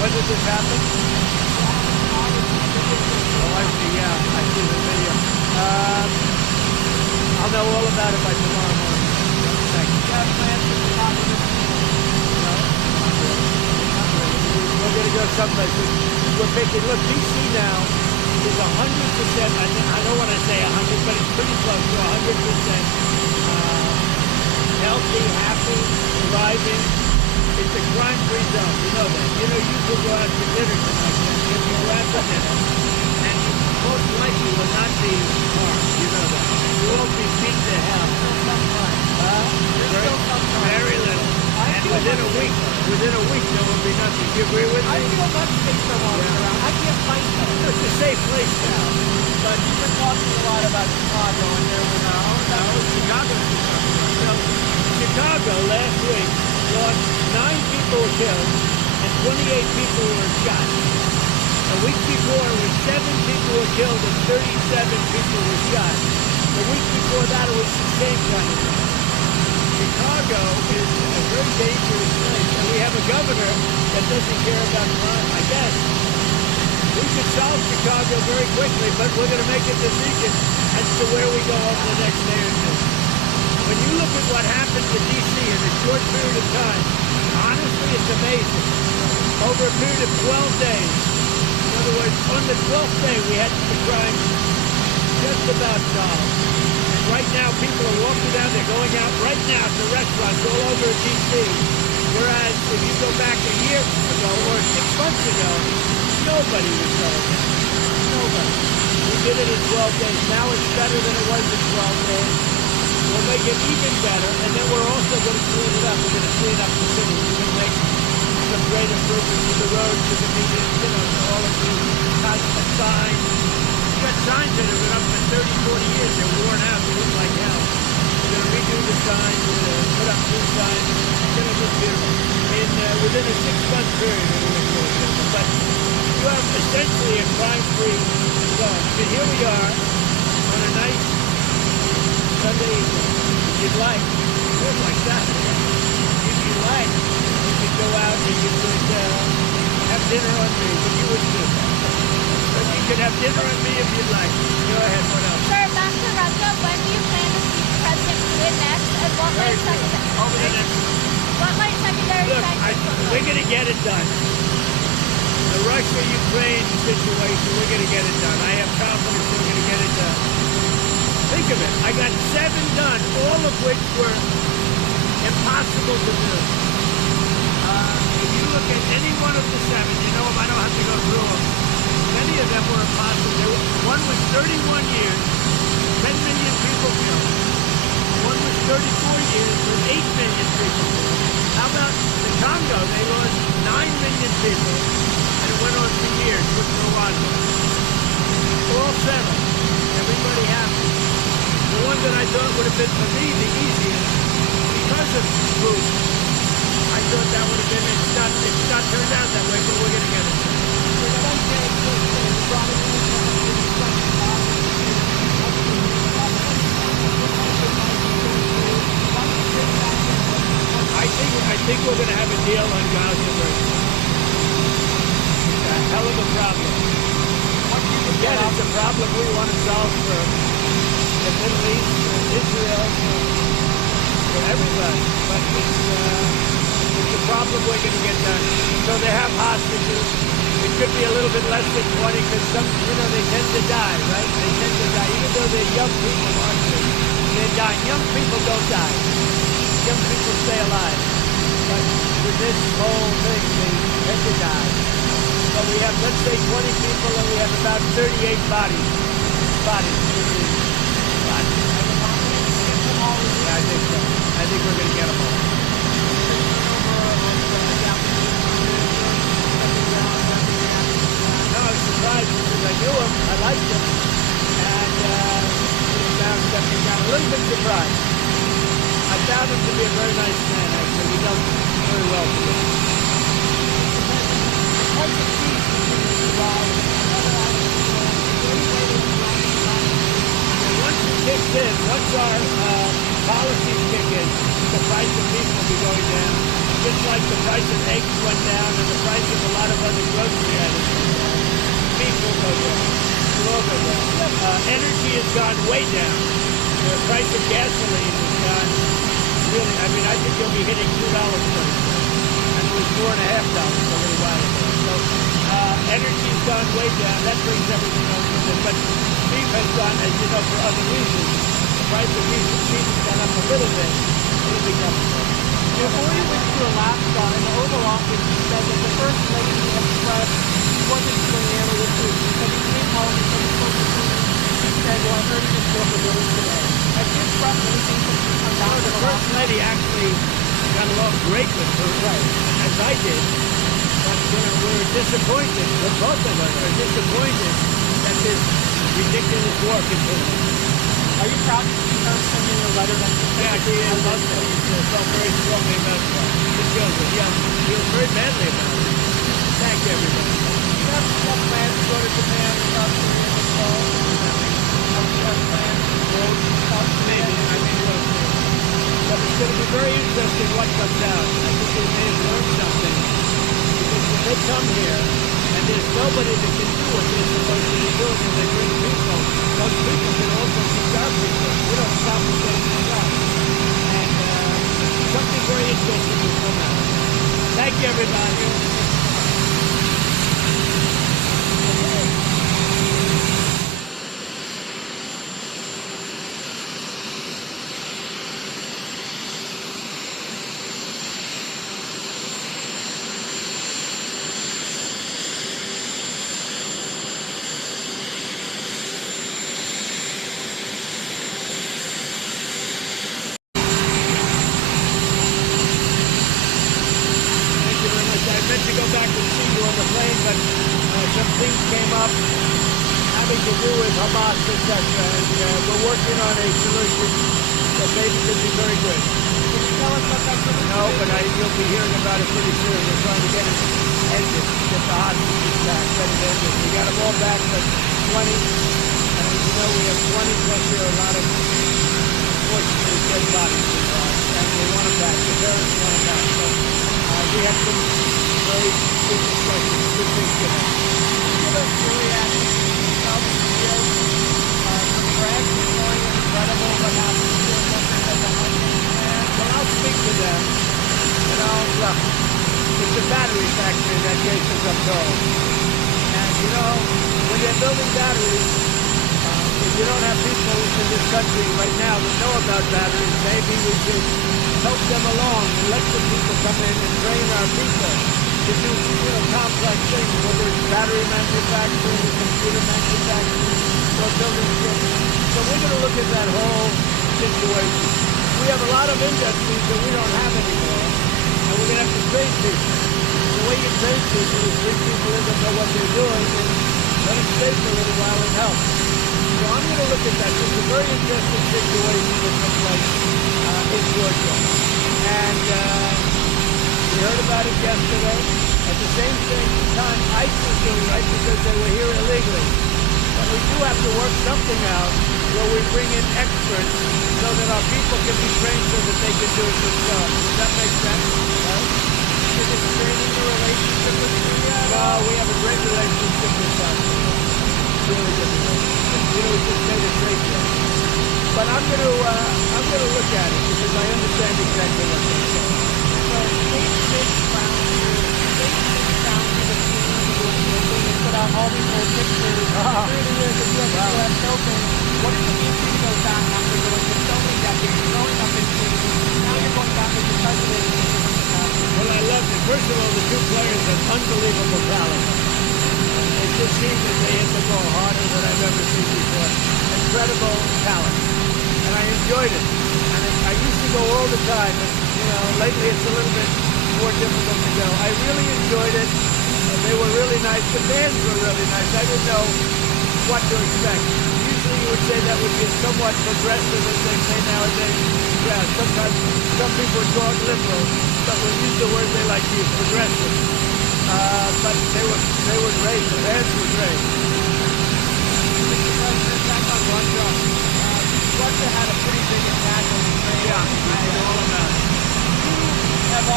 When did this happen? Oh, I see. Yeah, I see the video. I'll know all about it by tomorrow morning. Thank you. Yeah, plans for Chicago this week. No, not really. Not really. We're going to go someplace. We're picking. Look, DC now is 100%. I don't want to say 100, but it's pretty close to 100% healthy, happy, thriving. It's a crime-free zone. You know that. You know, you could go out to dinner tonight. If you go out to dinner, and you most likely will not be harmed. You know that. You won't be beaten to hell. Very little. And within a week, there will be nothing. Do you agree with me? I feel much safer walking around. I can't find them. It's a safe place now. But you've been talking a lot about Chicago, and there was Chicago last week lost 9 people were killed and 28 people were shot. A week before, it was 7 people were killed and 37 people were shot. The week before that, it was the same kind of thing. Chicago is a very dangerous place, and we have a governor that doesn't care about crime, I guess. We could solve Chicago very quickly, but we're going to make a decision as to where we go over the next day or two. When you look at what happened to D.C. in a short period of time, honestly, it's amazing. Over a period of 12 days, in other words, on the 12th day, we had the crime just about solved. And right now, people are walking down, they're going out right now to restaurants all over D.C., whereas if you go back a year ago or 6 months ago, nobody was going there. Nobody. We did it in 12 days. Now it's better than it was in 12 days. We'll make it even better, and then we're also going to clean it up. We're going to clean up the city. We're going to make some great improvements to the roads, to the medians, you know, to all of these kinds of signs. We've got signs that have been up for 30, 40 years. They're worn out. They look like hell. We're going to redo the signs. We're going to put up new signs. It's going to look beautiful. Within a 6-month period, it'll look really beautiful. But you have essentially a crime-free zone. I mean, here we are on a nice Sunday evening. If you'd like, it was like Saturday. If you'd like, you could go out and you could have dinner on me, but you wouldn't do that. But you could have dinner on me if you'd like. Go ahead, what else? Sir, back to Russia. When do you plan to speak to President Putin next? And what might secondary Look, sanctions we're going to get it done. The Russia-Ukraine situation, we're going to get it done. I have confidence we're going to get it done. Think of it. I got 7 done, all of which were impossible to do. If you look at any one of the 7, you know them, I don't have to go through them. Many of them were impossible. One was 31 years, 10 million people killed. One was 34 years with 8 million people killed. How about the Congo? They lost 9 million people, and it went on for years with Rwanda. All 7. Everybody happy. The one that I thought would have been, for me, the easiest, because of Putin, I thought that would have been, it's not turned out that way, but we're going to get it. I think we're going to have a deal on Gaza very soon. It's a hell of a problem. Again, it's a problem we want to solve for the Middle East, for Israel, for everybody. But it's a problem we're going to get done. So they have hostages. It could be a little bit less than 20 because some, they tend to die, right? They tend to die. Even though they're young people, aren't they? They're dying. Young people don't die. Young people stay alive. But with this whole thing, they tend to die. But we have, let's say, 20 people, and we have about 38 bodies. Yeah, I think so. I think we're going to get them all. No, I was surprised because I knew him. I liked him. And now stepping down. A little bit surprised. I found him to be a very nice man, actually. We know very well together. Once it kicks in, once our policies kick in, the price of beef will be going down. just like the price of eggs went down and the price of a lot of other grocery items went down, meat will go down. It will go down. Energy has gone way down. The price of gasoline has gone really, I mean, I think you'll be hitting $2 pretty soon. And it was $4.50 a little while ago. So energy's gone way down. That brings everything else with it. But beef has gone, as you know, for other reasons. The price of beef has gone up a little bit. It'll become Before you went to Alaska, in the Oval Office, you said that the First Lady expressed wasn't familiar with Putin. You said he came home and said he spoke to Putin. He said, well, I heard he just broke a village today. Has this brought anything from you come down to the First Lady actually got along great with her, as I did. But we're disappointed, both of us are disappointed that this ridiculous war continues. Are you proud to see her sending a letter that Yeah, he is. He felt very strongly about the children. Yeah, he was very badly about it. Thank you, everybody. Do you have plans to go to Japan and South Korea this fall? Do you have plans to go to South Korea? I mean, but it's going to be very interesting what comes out. I think they may have learned something. Because when they come here, and there's nobody that can do what they're supposed to be doing when they bring people, those people can also teach our people. We don't stop them getting the job. And something very interesting will come out. Thank you, everybody. I meant to go back and see you on the plane, but some things came up having to do with Hamas, etc. And we're working on a solution that maybe could be very good. Can you tell us about that solution? No, but you'll be hearing about it pretty soon. We're trying to get it ended, get the hostages back, get it ended. We got them all back, but 20, and as you know, we have 20 plus here, a lot of, unfortunately, dead bodies involved, and we want them back. The parents want them back. So we have some very good discussions, good things to happen. Give us your reaction to South Korea. Your friends are going incredible what happened to your country as a husband. Well, I'll speak to them. You know, look, it's a battery factory in that case, as I'm told. And, you know, when they're building batteries, if you don't have people in this country right now that know about batteries, maybe we should help them along and let the people come in and train our people to do, you know, complex things, whether it's battery manufacturing, computer manufacturing, or building ships. So we're going to look at that whole situation. We have a lot of industries that we don't have anymore, and we're going to have to train people. The way you train people is bring people in that know what they're doing and let them stay for a little while and help. So I'm going to look at that. It's a very interesting situation that took place in Georgia. And we heard about it yesterday. At the same time, ICE was doing right because they were here illegally. But we do have to work something out where we bring in experts so that our people can be trained so that they can do it themselves. Does that make sense? Right? Is it straining your relationship with Korea? No, we have a great relationship with South Korea. Really good relationship. You know, we just made a great deal. But I'm going to look at it because I understand exactly what they're saying. So Facebook found you the king of the building and put out all these old pictures through the years that you have people have taken. What does it mean for you to go back after going for so many decades, growing up in Sweden? Now you're going back as the president. Well, I loved it. First of all, the two players have unbelievable talent. It just seemed that they hit the ball harder than I've ever seen before. Incredible talent. And I enjoyed it. And I used to go all the time. And, you know, lately it's a little bit more difficult to go. I really enjoyed it. They were really nice. The bands were really nice. I didn't know what to expect. Usually you would say that would be somewhat progressive, as they say nowadays. Yeah, sometimes some people talk liberal, but we use the word they like to use, progressive. But they were great. The bands were great. Mr. President, back on Russia. Russia had a pretty big attack on Ukraine. Yeah, I know all about it. You have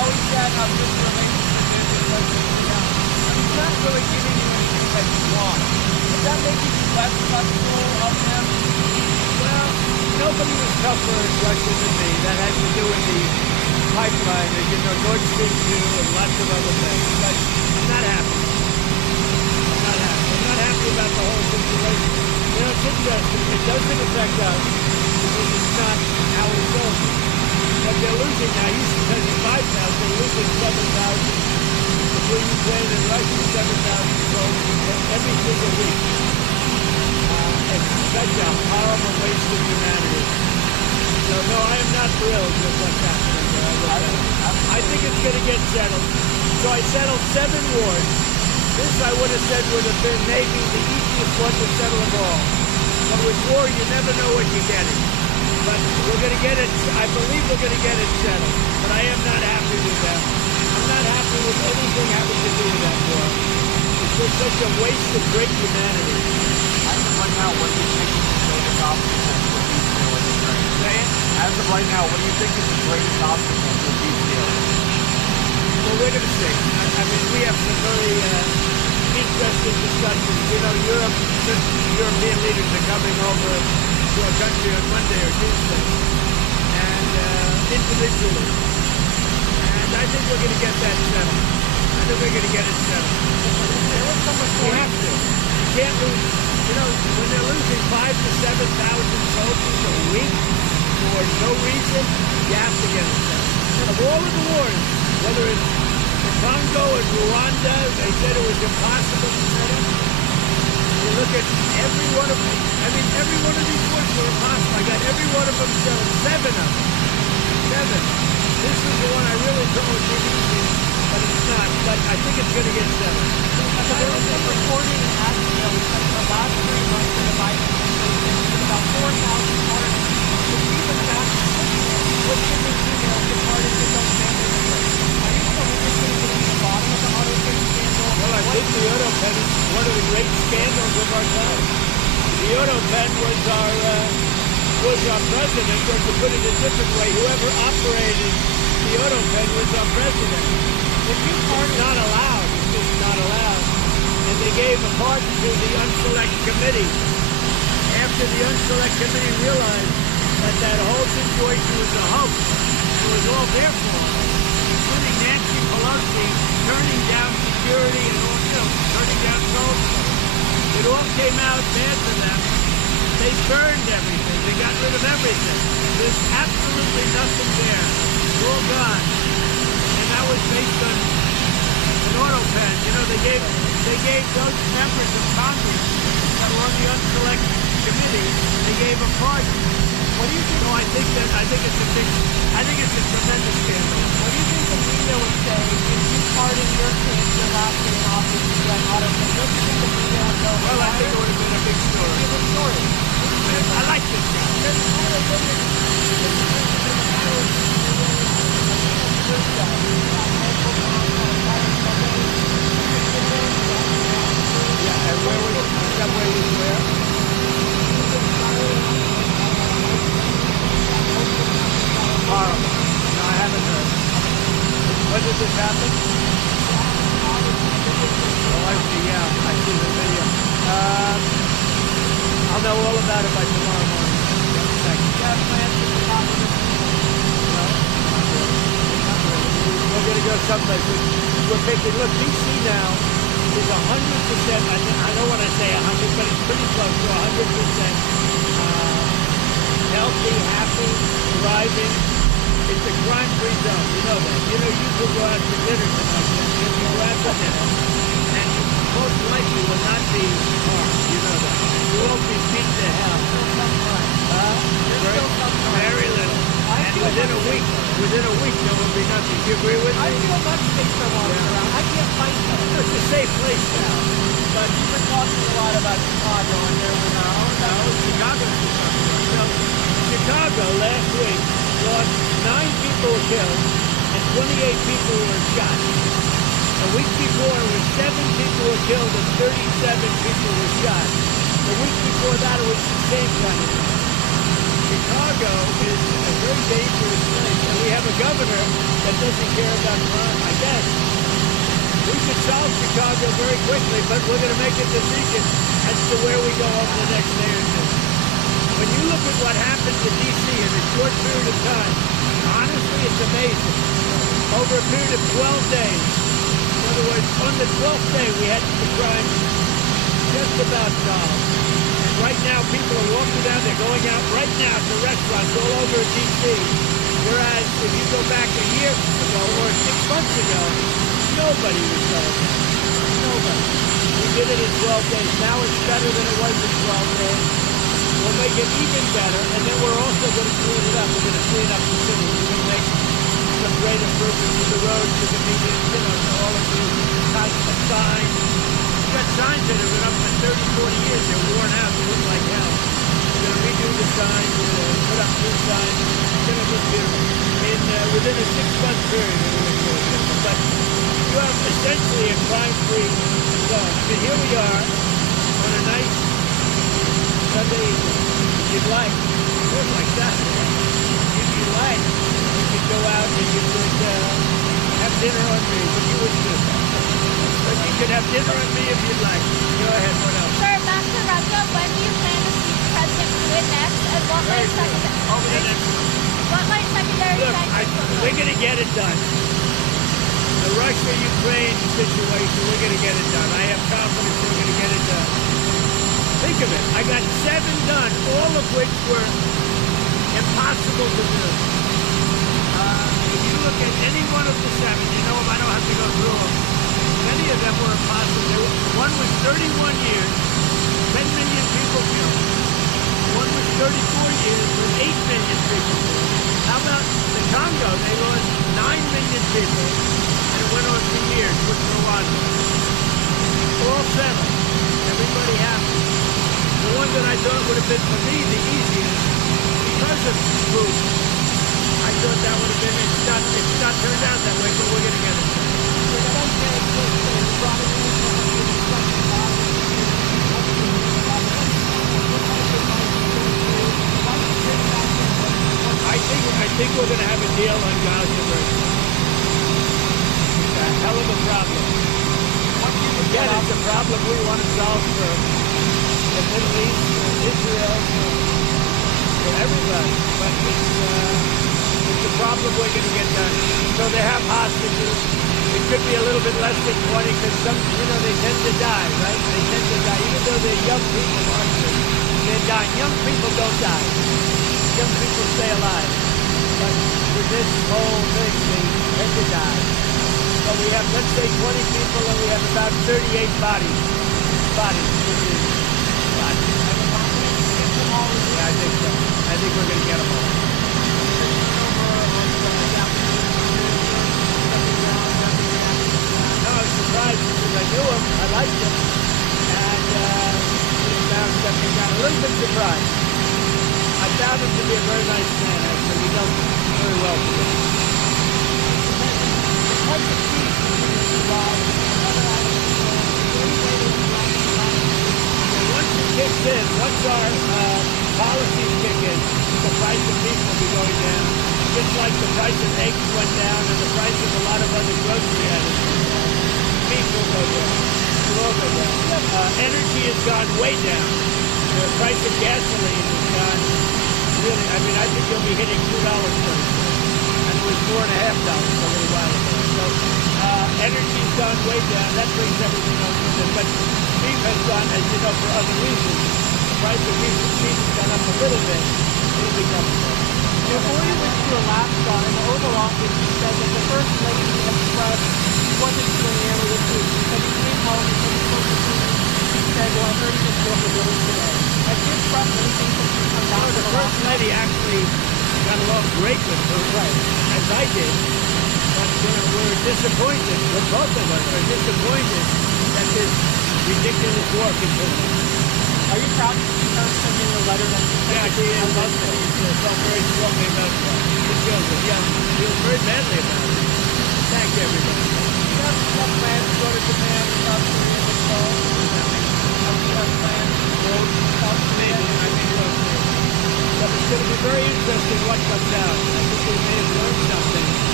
always said how this remains because he's not really giving you anything that you want. Does that make you less trustful of him? Well, nobody was tougher in Russia than me. That has to do with the pipeline, as you know, Nord Stream 2 and lots of other things. But I'm not happy. I'm not happy about the whole situation. You know, it's interesting. It doesn't affect us because it's not our soldiers. But they're losing now. He's spending 5,000. They're losing 7,000 between Ukraine and Russia. 7,000 soldiers every single week. It's such a horrible waste of humanity. So no, I am not thrilled with what's happening there. I think it's going to get settled. So I settled 7 wars. This I would have said would have been maybe the easiest one to settle of all. But with war, you never know what you're getting. But we're going to get it, I believe we're going to get it settled. But I am not happy with them. I'm not happy with anything having to do with that war. It's just such a waste of great humanity. Right now, what do you think is the greatest obstacle for peace deal in Ukraine? As of right now, what do you think is the greatest obstacle for peace deal? Well, we're going to see. I mean, we have some very interesting discussions. You know, European leaders are coming over to our country on Monday or Tuesday, and individually. And I think we're going to get that settled. I think we're going to get it settled. We have to. You can't lose. You know, when they're losing 5,000 to 7,000 soldiers a week for no reason, you have to get it settled. Of all of the wars, whether it's in Congo and Rwanda, they said it was impossible to settle. You look at every one of them. I mean, every one of these wars were impossible. I got every one of them settled. 7 of them. 7. This is the one I really thought would be easy, but it's not. But I think it's going to get settled. There was some reporting in Asheville that the last 3 months of the Biden administration, about 4,000 pardons, which even that was shipping emails to pardon his own family members. Are you still interested in getting to the bottom of the auto pen scandal? Well, I think the auto pen is one of the great scandals of our time. The auto pen was our president, or to put it a different way, whoever operated the auto pen was our president. It's not allowed. It's just not allowed. And they gave a pardon to the Unselect Committee after the Unselect Committee realized that that whole situation was a hoax. It was all their fault, including Nancy Pelosi turning down security and all, turning down soldiers. It all came out bad for them. They burned everything. They got rid of everything. There's absolutely nothing there. It's all gone. And that was based on an auto pen. You know, they gave those members of Congress that were on the Unselect Committee, they gave a pardon. What do you think? No, I think it's a tremendous scandal. What do you think the media would say if you pardon your kids your last day in office to get auto pen? What do you think the media would go? Well, I think it would have been a big story. It's a story. I like this guy. Yeah, and where was Subway was where? Horrible. No, I haven't heard. When did this happen? Oh, I see, yeah. I see the video. I'll know all about it by tomorrow morning. Thank you. Yeah, plans to the top of the No, not really. Not really. We're going to go someplace. We're picking. Look, DC now is 100%. I know when I say 100, but it's pretty close to 100% healthy, happy, thriving. It's a crime-free zone. You know that. You know, you could go out to dinner tonight. You can go out to dinner, and you most likely will not be harmed. You know that. You won't be beaten to hell. Very little. And within a week, there will be nothing. Do you agree with me? I feel much safer walking around. I can't fight though. It's a safe place now. But you've been talking a lot about Chicago, and there was Chicago last week lost 9 people were killed and 28 people were shot. The week before, it was 7 people were killed and 37 people were shot. The week before that, it was the same kind of thing. Chicago is a very dangerous place, and we have a governor that doesn't care about crime, I guess. We could solve Chicago very quickly, but we're going to make a decision as to where we go over the next day or two. When you look at what happened to D.C. in a short period of time, honestly, it's amazing. Over a period of 12 days, in other words, on the 12th day, we had the crime just about solved. And right now, people are walking down, they're going out right now to restaurants all over D.C., whereas if you go back a year ago or 6 months ago, nobody was going there. Nobody. We did it in 12 days. Now it's better than it was in 12 days. We'll make it even better, and then we're also going to clean it up. We're going to clean up the city. We're going to make some great improvements to the roads, to the median, to all of these types of signs. We've got signs that have been up for 30, 40 years. They're worn out. They look like hell. We're going to redo the signs. We're going to put up new signs. It's going to look beautiful. Within a 6-month period, it'll look really beautiful. But you have essentially a crime-free zone. I mean, here we are on a nice Sunday evening. If you'd like, it feels like Saturday. If you'd like, you could go out and you could have dinner on me, but you wouldn't do that. But you could have dinner on me if you'd like. Go ahead, what else? Sir, back to Russia. When do you plan to speak to President Putin next? And what might secondary Look, sanctions we're going to get it done. The Russia-Ukraine situation, we're going to get it done. I have confidence we're going to get it done. Think of it. I got 7 done, all of which were impossible to do. If you look at any one of the 7, you know them, I don't have to go through them. Many of them were impossible. One was 31 years, 10 million people killed. One was 34 years with 8 million people killed. How about the Congo? They lost 9 million people, and it went on for years with Rwanda. All settled. Everybody happy. The one that I thought would have been, for me, the easiest, because of Putin, I thought that would have been, it's not turned out that way, but we're going to get it done. I think we're going to have a deal on Gaza very soon. It's a hell of a problem. Again, it's a problem we want to solve for the Middle East, for Israel, for everybody. But it's a problem we're going to get done. So they have hostages. It could be a little bit less than 20 because some, they tend to die, right? They tend to die. Even though they're young people, they're dying. Young people don't die. Young people stay alive. But with this whole thing, they tend to die. But we have, let's say, 20 people, and we have about 38 bodies. Yeah, I think so. I think we're going to get them all. No, I was surprised because I knew him. I liked him. And now stepping down. A little bit surprised. I found him to be a very nice man, actually. He does very well for me. Once it kicks in, once our policies kick in, the price of beef will be going down. Just like the price of eggs went down and the price of a lot of other grocery items went down. Beef will go down. It will all go down. Energy has gone way down. The price of gasoline has gone really, I think you'll be hitting $2 pretty soon. And it was $4.50 a little while ago. So energy's gone way down. That brings everything else with it. But beef has gone, as you know, for other reasons. The price of beef has gone up a little bit. It'll be coming down. Before you went to Alaska, in the Oval Office, you said that the First Lady expressed wasn't familiar with Putin. You said you came home and said you spoke to Putin. She said, well, I heard you just spoke to Putin today. Has she expressed anything since you come down to the First Lady actually got along great with her, right, as I did. But we're disappointed, both of us are disappointed that this ridiculous war continues. Are you proud to see her sending a letter that she said? Yeah, she is. I love that. She felt very strongly about that. She feels it. Yeah, she feels very badly about it. Thank you, everybody. Do you have plans to go to Japan and South Korea this fall? Do you have plans to go to South Korea? I think so, too. But it's going to be very interesting what comes out. I think we may have learned something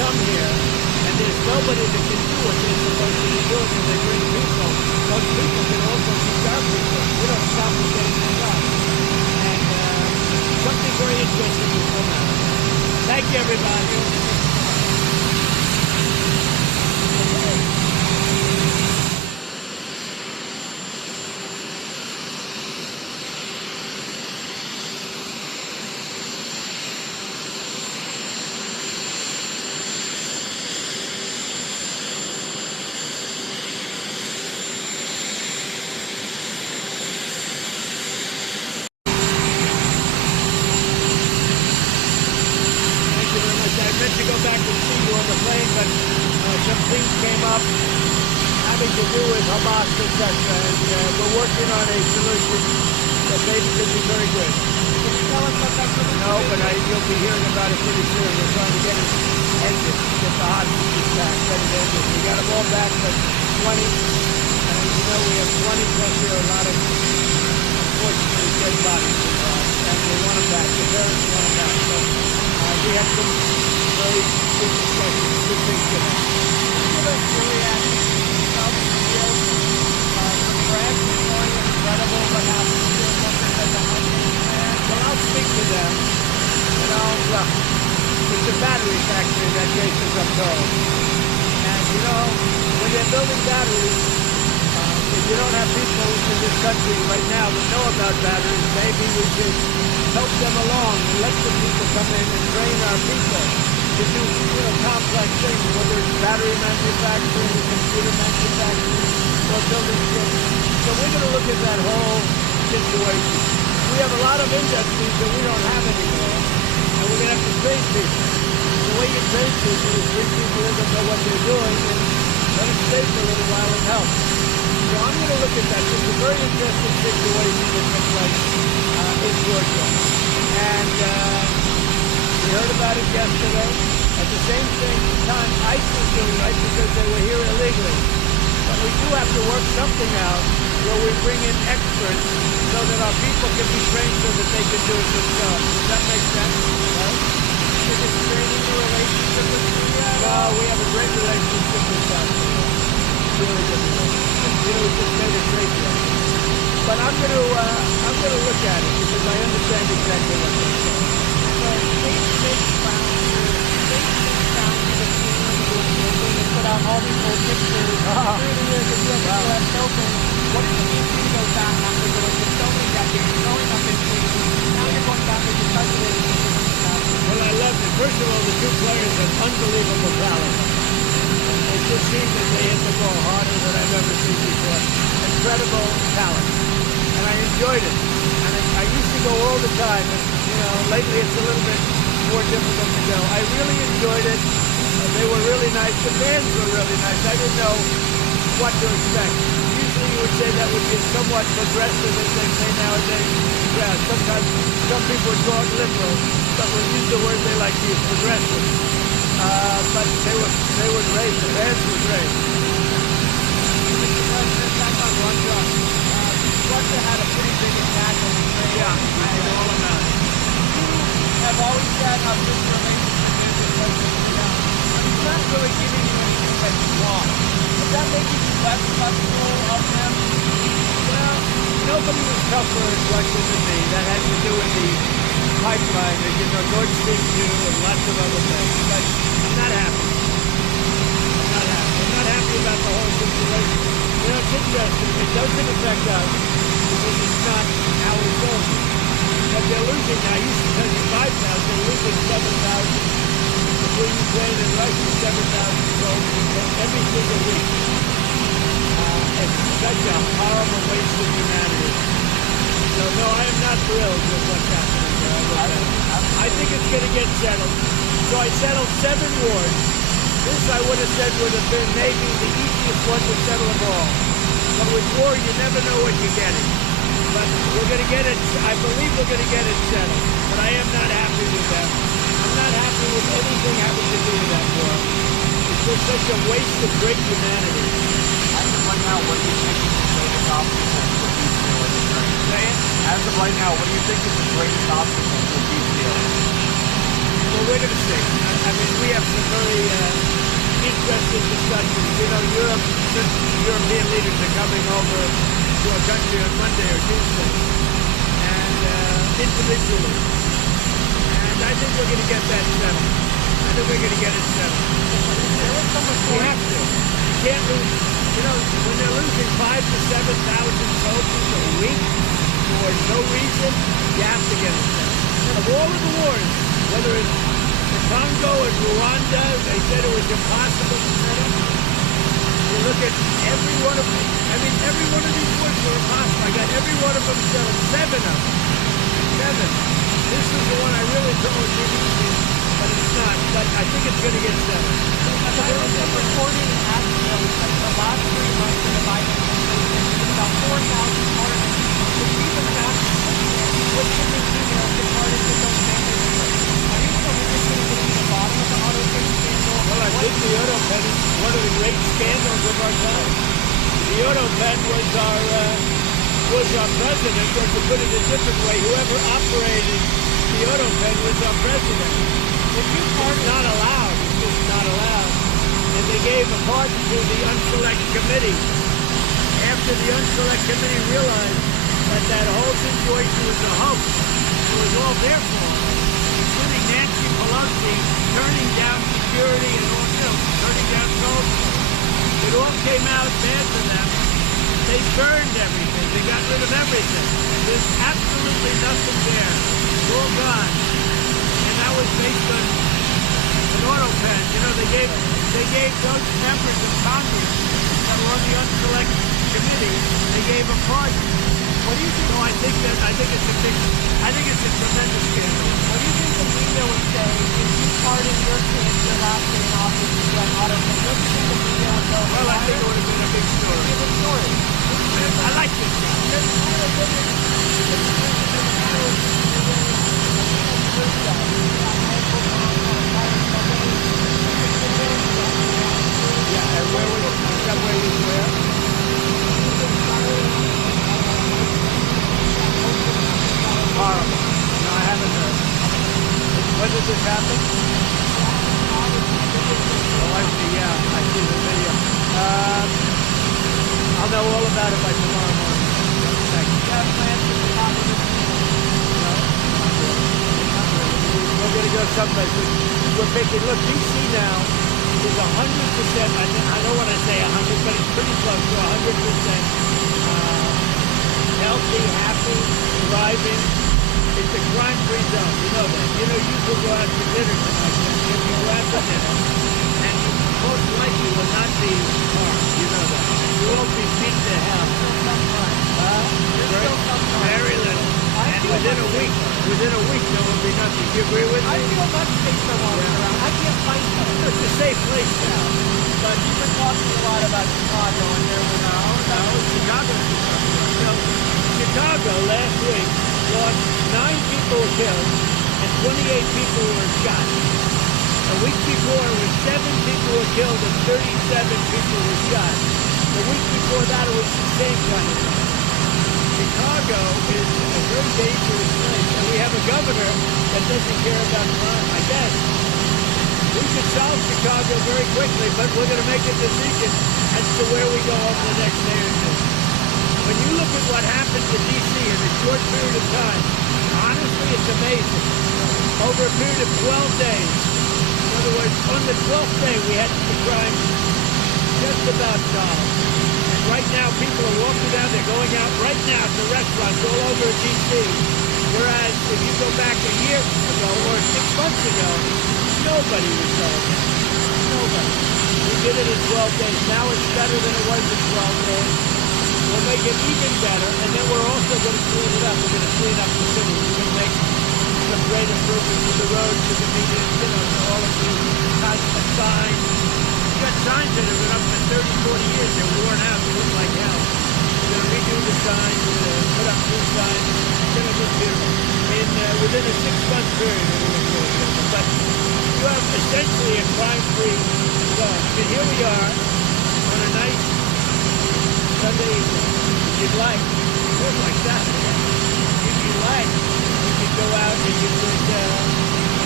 come here, and there's nobody that can do what they're supposed to be doing, and they bring people. Those people can also teach our people. We don't stop them getting the job. And something very interesting will come out. Thank you, everybody. I meant to go back and see you on the plane, but some things came up having to do with Hamas, etc. And we're working on a solution that maybe could be very good. Can you tell us what that solution is? No, but you'll be hearing about it pretty soon. We're trying to get it ended, get the hostages back, get it ended. We got them all back, but 20, and as you know, we have 20 plus here, a lot of, unfortunately, dead bodies involved, and we want them back. The parents want them back. So we have some very good discussions, good things going on. Give us your reaction to South Korea. The press is going incredible what happened to the workers at the Hunting plant. Well, I'll speak to them. You know, look, it's a battery factory that Jason's up told. And, you know, when they're building batteries, if you don't have people in this country right now that know about batteries, maybe we should help them along and let the people come in and train our people to do, complex things, whether it's battery manufacturing, computer manufacturing, or building ships. So we're going to look at that whole situation. We have a lot of industries that we don't have anymore, and we're going to have to train people. The way you train people is bring people in that know what they're doing and let them stay for a little while and help. So I'm going to look at that. It's a very interesting situation that took place in Georgia. And we heard about it yesterday. At the same time, ICE was doing right because they were here illegally. But we do have to work something out where we bring in experts so that our people can be trained so that they can do it themselves. Does that make sense? Right? Is it straining the relationship with Korea? No, we have a great relationship with South Korea. Really good relationship. We just made a great deal. But I'm going to look at it because I understand exactly what they're saying. So they've been found to the king of the building and put out all these old pictures through the years that you have left open. What does it mean for you to go back after going for so many decades, growing up in Queens? Now you're going back as the president of the Well, I love it. First of all, the two players have unbelievable talent. It just seems that they hit the ball harder than I've ever seen before. Incredible talent. And I enjoyed it. And I used to go all the time. And, lately it's a little bit more difficult to go. I really enjoyed it. They were really nice. The fans were really nice. I didn't know what to expect. Usually you would say that would be somewhat progressive, as they say nowadays. Yeah, sometimes some people would call it liberal, but we use the word they like to use, progressive. But they were great. The fans were great. Mr. President, back on Russia. Russia had a pretty big attack on Ukraine. Yeah, I know all about it. You have always said how good your relationship is with President Trump. He's not really giving you anything that you want. Does that make you less trustful of him? Well, nobody was tougher in Russia than me. That had to do with the pipeline, Nord Stream 2 and lots of other things. But I'm not happy. I'm not happy about the whole situation. It's interesting. It doesn't affect us because it's not our soldiers. But they're losing now. I used to tell you 5,000. They're losing 7,000 between Ukraine and Russia, 7,000 soldiers every single week. It's such a horrible waste of humanity. So, no, I am not thrilled with what's happening there. I think it's going to get settled. So I settled 7 wars. This, I would have said, would have been maybe the easiest one to settle of all. But with war, you never know what you're getting. But we're going to get it, I believe we're going to get it settled. But I am not happy with them. I'm not happy with anything having to do with that war. It's just such a waste of great humanity. As of right now, what do you think is the greatest obstacle for peace deal in Ukraine? As of right now, what do you think is the greatest obstacle for peace deal? Well, we're going to see. I mean, we have some very interesting discussions. You know, certain European leaders are coming over to our country on Monday or Tuesday, and individually. And I think we're going to get that settled. I think we're going to get it settled. We have to. You can't lose. You know, when they're losing 5,000 to 7,000 soldiers a week for no reason, you have to get it settled. Of all of the wars, whether it's the Congo and Rwanda, they said it was impossible to settle. You look at every one of them. I mean, every one of these wars were impossible. I got every one of them settled. 7 of them. 7. This is the one I really thought would be easy, but it's not. But I think it's going to get settled. There was some reporting in Asheville that the last 3 months of the Biden administration, there's about 4,000 pardons. The chief of staff was sending emails to pardon his own family members. Are you still interested in getting to the bottom of the auto train scandal? Well, I think the auto pen is one of the great scandals of our time. The auto pen was our president, or to put it a different way, whoever operated the auto pen was our president. If you pardon, not allowed. It's just not allowed. And they gave a pardon to the Unselect Committee. After the Unselect Committee realized that whole situation was a hoax, it was all their fault, including Nancy Pelosi turning down security and all, turning down soldiers. It all came out bad for them. They burned everything. They got rid of everything. There's absolutely nothing there. It's all gone. And that was based on an auto pen. You know, they gave those members of Congress that were on the Unselect Committee, they gave a pardon. What do you think? No, I think it's a tremendous scandal. What do you think the media would say if you pardon your kid your last day in office to run auto train? What do you think the media would go? Well, I think it would have been a big story. Give a story. I like this guy. Yeah, and where was where? Horrible. No, I haven't heard. When did this happen? Oh, I see. Yeah, I see the video. I'll know all about it by tomorrow morning. We're going to go someplace. We're picking. Look, DC now is 100%. I don't want to say 100, but it's pretty close to 100% healthy, happy, thriving. It's a crime-free zone. You know that. You know you could go out to dinner tonight. You can go out to dinner, and you most likely will not be harmed. You know that. You won't be beat to hell. Very little. And within a week, there will be nothing. Do you agree with me? I feel much safer walking around. I can't find them. It's a safe place now. But you've been talking a lot about Chicago, and there was Chicago. You know, Chicago last week lost 9 people were killed and 28 people were shot. The week before, it was 7 people were killed and 37 people were shot. The week before that, it was the same kind of thing. Chicago is a very dangerous place, and we have a governor that doesn't care about crime. I guess we should solve Chicago very quickly, but we're going to make a decision as to where we go over the next day or two. When you look at what happened to D.C. in a short period of time, honestly, it's amazing. Over a period of 12 days, in other words, on the 12th day, we had the crime just about solved. And right now, people are walking down, they're going out right now to restaurants all over D.C., whereas if you go back a year ago or 6 months ago, nobody was selling it. Nobody. We did it in 12 days. Now it's better than it was in 12 days. We'll make it even better, and then we're also going to clean it up. We're going to clean up the city. We're going to make some great improvements to the roads, to the median, to all of the types of signs. We've got signs that have been up for 30, 40 years. They're worn out. They look like hell. We're going to redo the signs. We're going to put up new signs. It's going to look beautiful. Within a 6-month period, it will look really beautiful. But you have essentially a crime-free zone. And here we are on a nice Sunday evening. If you'd like, it feels like Saturday. If you'd like, you could go out and you could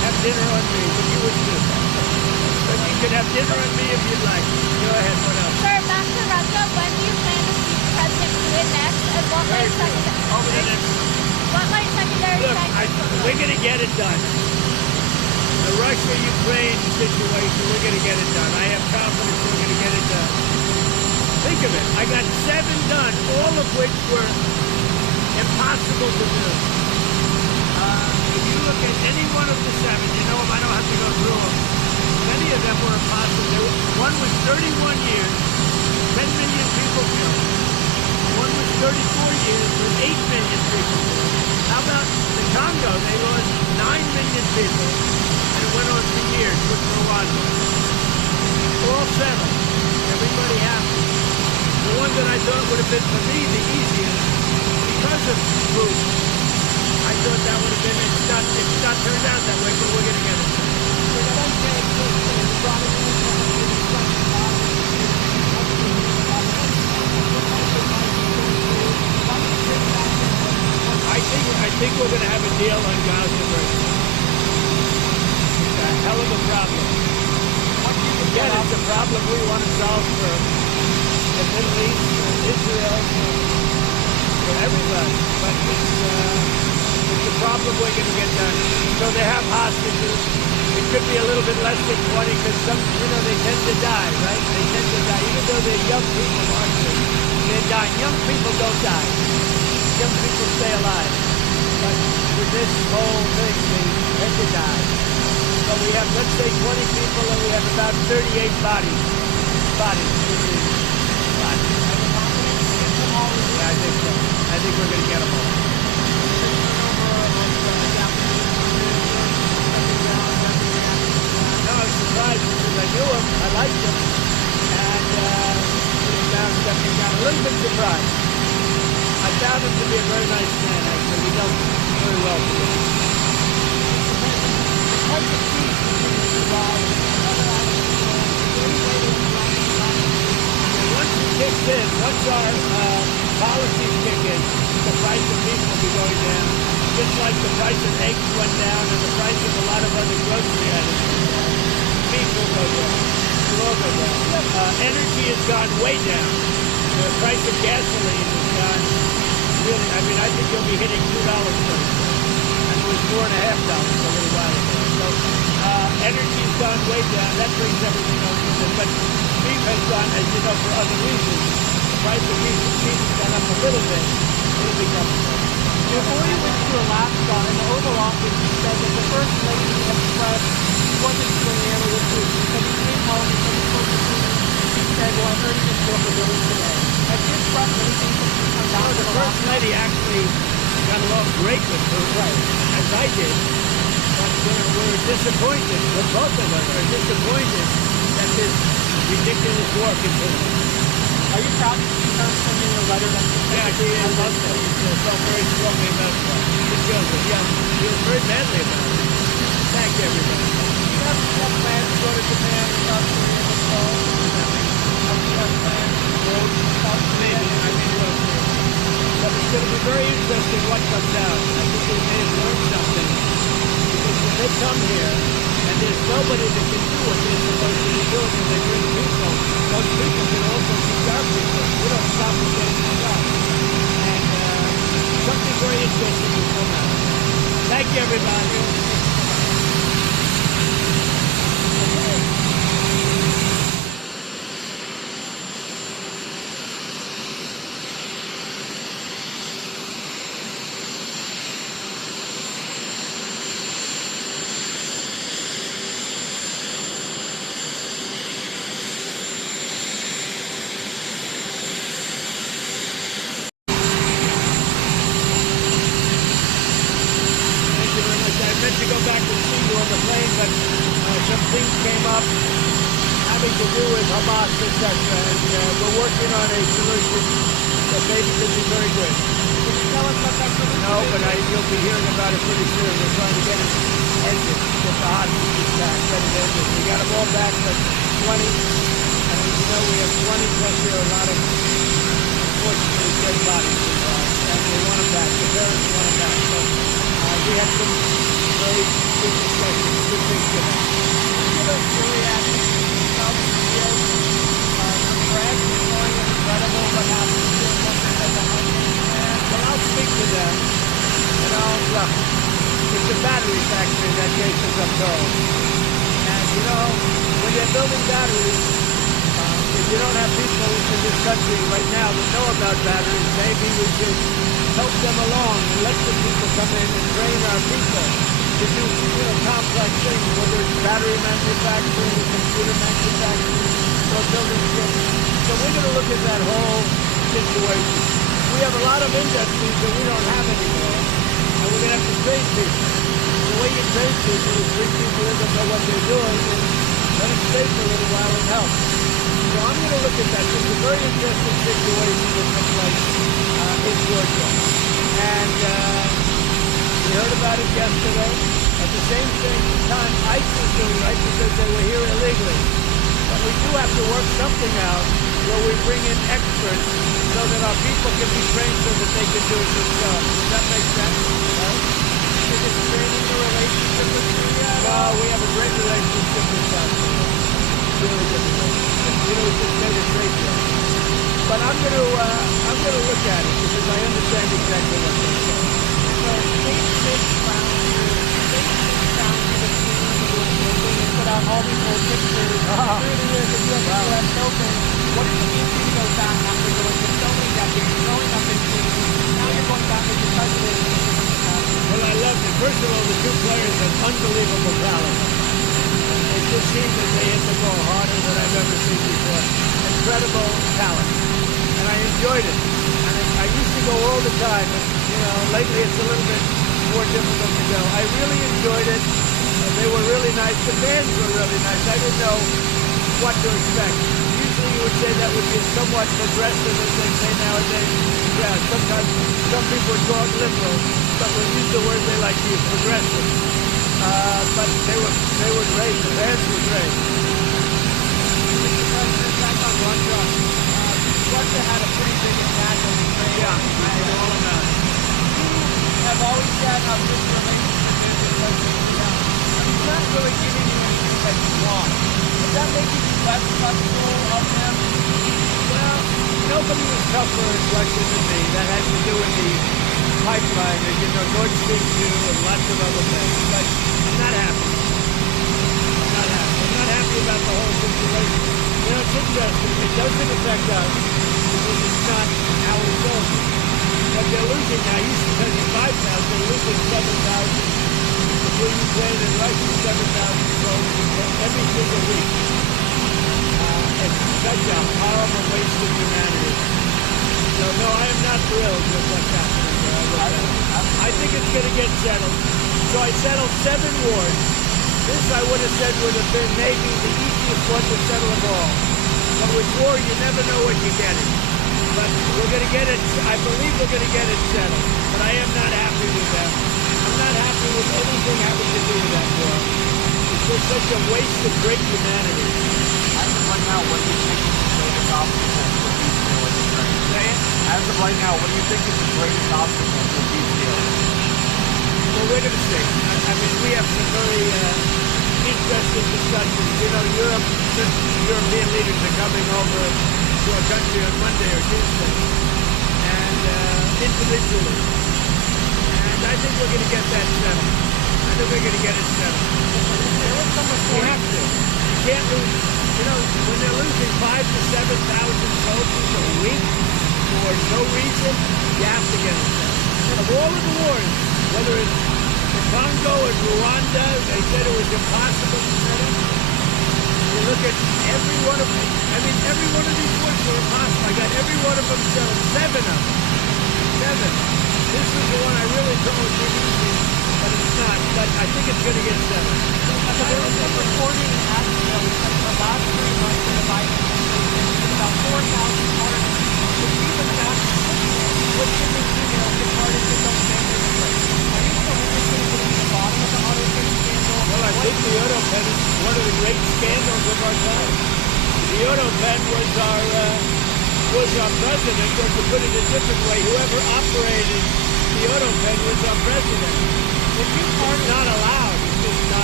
have dinner on me, but you would do. But you can have dinner on me if you'd like. Go ahead, what else? Sir, back to Russia. When do you plan to speak to President Putin next? And what might secondary Look, sanctions we're going to get it done. The Russia-Ukraine situation, we're going to get it done. I have confidence we're going to get it done. Think of it. I got 7 done, all of which were impossible to do. If you look at any one of the 7, you know them, I don't have to go through them. Many of them were impossible. One was 31 years, 10 million people killed. One was 34 years with 8 million people killed. How about the Congo? They lost 9 million people, and it went on for years with Rwanda. All 7. Everybody happy. The one that I thought would have been for me the easiest, because of Putin, I thought that would have been, it's not turned out that way, but we're going to get it. I think we're going to have a deal on Gaza first. It's a hell of a problem. Again, it's a problem we want to solve for the Middle East, for Israel, for everybody. But it's a problem we're going to get done. So they have hostages. It could be a little bit less than 20 because some, they tend to die, right? They tend to die. Even though they're young people, aren't they? They're dying. Young people don't die. Young people stay alive. But with this whole thing, they tend to die. So we have, let's say, 20 people, and we have about 38 bodies. Yeah, I think so. I think we're going to get them all. No, I was surprised because I knew him. I liked him. And now stepping down. A little bit surprised. I found him to be a very nice man, actually. We know very well together. Once it kicks in, once our policies kick in, the price of beef will be going down. Just like the price of eggs went down and the price of a lot of other grocery items. Beef will go down. It will all go down. Energy has gone way down. The price of gasoline has gone really, I think you'll be hitting $2 soon. And it was $4.50 a little while ago. So energy's gone way down. That brings everything else with it. But beef has gone, as you know, for other reasons. The price of beef has gone up a little bit. It'll become before you went to Alaska, in the Oval Office, you said that the First Lady expressed wasn't familiar with food. He said he came home and said he spoke to food. He said, well, I heard he just spoke with Billy today. Has he expressed anything since he come down to the First Lady actually got along great with her, right, as I did. But we're disappointed, both of us are disappointed that this ridiculous war continues. Are you proud to see her sending a letter that yeah, she is. I love that. She felt very strongly about it. She feels it. Yeah, she feels very badly about it. Thank you, everybody. Do you have plans to go to Japan and South Korea this fall? Do you have plans to go to South Korea? Maybe. I may go to. But it's going to be very interesting what comes out. I think they may have learned something. Because when they come here, and there's nobody that can do what they're supposed to be doing when they bring people, those people can also teach our people. We don't stop them getting stuff. And something very interesting will come out. Thank you, everybody. To go back and see you on the plane, but some things came up having to do with Hamas, etc. And we're working on a solution that maybe could be very good. Can you tell us about that solution? No, but you'll be hearing about it pretty soon. We're trying to get it ended, get the hostages back, get it ended. We got them all back, but 20, and you know we have 20 plus here, a lot of, unfortunately, dead bodies involved, and they want them back. The parents want them back. So we have some very good discussion, good things to know. Give us your reaction to South Korea. Your friend is showing incredible what happens to what they said the Onion plan. Well, I'll speak to them. You know, look, it's a battery factory that case, as I'm told. And, you know, when they're building batteries, if you don't have people in this country right now that know about batteries, maybe we should help them along and let the people come in and train our people to do, you know, complex things, whether it's battery manufacturing, computer manufacturing, or building ships. So we're going to look at that whole situation. We have a lot of industries that we don't have anymore, and we're going to have to train people. The way you train people is bring people in that know what they're doing and let them stay for a little while and help. So I'm going to look at that. It's a very interesting situation that took place in Georgia. And we heard about it yesterday. At the same time, ISIS is doing right because they were here illegally. But we do have to work something out where we bring in experts so that our people can be trained so that they can do it themselves. Does that make sense? Right? Is it straining the relationship with Korea? Well, we have a great relationship with South Korea. Really good relationship. You know, we just made a great deal. But I'm going to look at it because I understand exactly what they're saying. So they found the team of the building and put out all these old pictures through the years of U.S. Open. What does it mean for you to go back after going for so many decades, growing up in Sweden? Now you're going back as the president. Well, I loved it. First of all, the two players have unbelievable talent. It just seemed that they hit the ball harder than I've ever seen before. Incredible talent. And I enjoyed it. And I used to go all the time, but, you know, lately it's a little bit more difficult to go. I really enjoyed it. They were really nice. The fans were really nice. I didn't know what to expect. Usually you would say that would be somewhat progressive, as they say nowadays. Yeah, sometimes some people would call it liberal, but we use the word they like to use, progressive. But they were great. The fans were great. Mr. President, back on Russia. Russia had a pretty big attack on Ukraine. Yeah, I know all about it. You have always had a good relationship with President Trump. He's not really giving you anything that you want. Does that make you less trustful of him? Well, nobody was tougher in Russia than me. That had to do with the pipeline, and, you know, Nord Stream 2 and lots of other things. But I'm not happy. I'm not happy about the whole situation. You know, it's interesting. It doesn't affect us because it's not our soldiers. But they're losing now. Used to tell you 5,000. They're losing 7,000. Between Ukraine and Russia, 7,000 soldiers every single week. It's such a horrible waste of humanity. So, no, I am not thrilled with what's happening. I think it's going to get settled. So I settled 7 wars. This, I would have said, would have been maybe the easiest one to settle of all. But with war, you never know what you're getting. But we're going to get it, I believe we're going to get it settled. But I am not happy with them. I'm not happy with anything having to do with that war. It's just such a waste of great humanity. As of right now, what do you think is the greatest obstacle for peace deal in Ukraine? Say it? As of right now, what do you think is the greatest obstacle for peace deal? Well, we're going to see. I mean, we have some very interesting discussions. You know, European leaders are coming over to our country on Monday or Tuesday, and individually. And I think we're going to get that settled. I think we're going to get it settled. We have to. You can't lose. You know, when they're losing 5,000 to 7,000 soldiers a week for no reason, you have to get it settled. Of all of the wars, whether it's the Congo and Rwanda, they said it was impossible to settle. You look at every one of them. I mean, every one of these wars were impossible. I got every one of them settled. 7 of them. 7. This was the one I really thought would be easy, but it's not. But I think it's going to get settled. There was some reporting in Asheville that the last 3 months of the Biden administration, about 4,000 pardons, which even back with shipping emails departed to those standards. Are you still interested in getting to the bottom of the auto train scandal? Well, I think the auto pen is one of the great scandals of our time. The auto pen was our president, or to put it a different way, whoever operated the auto pen was our president. If you It's not allowed. It's just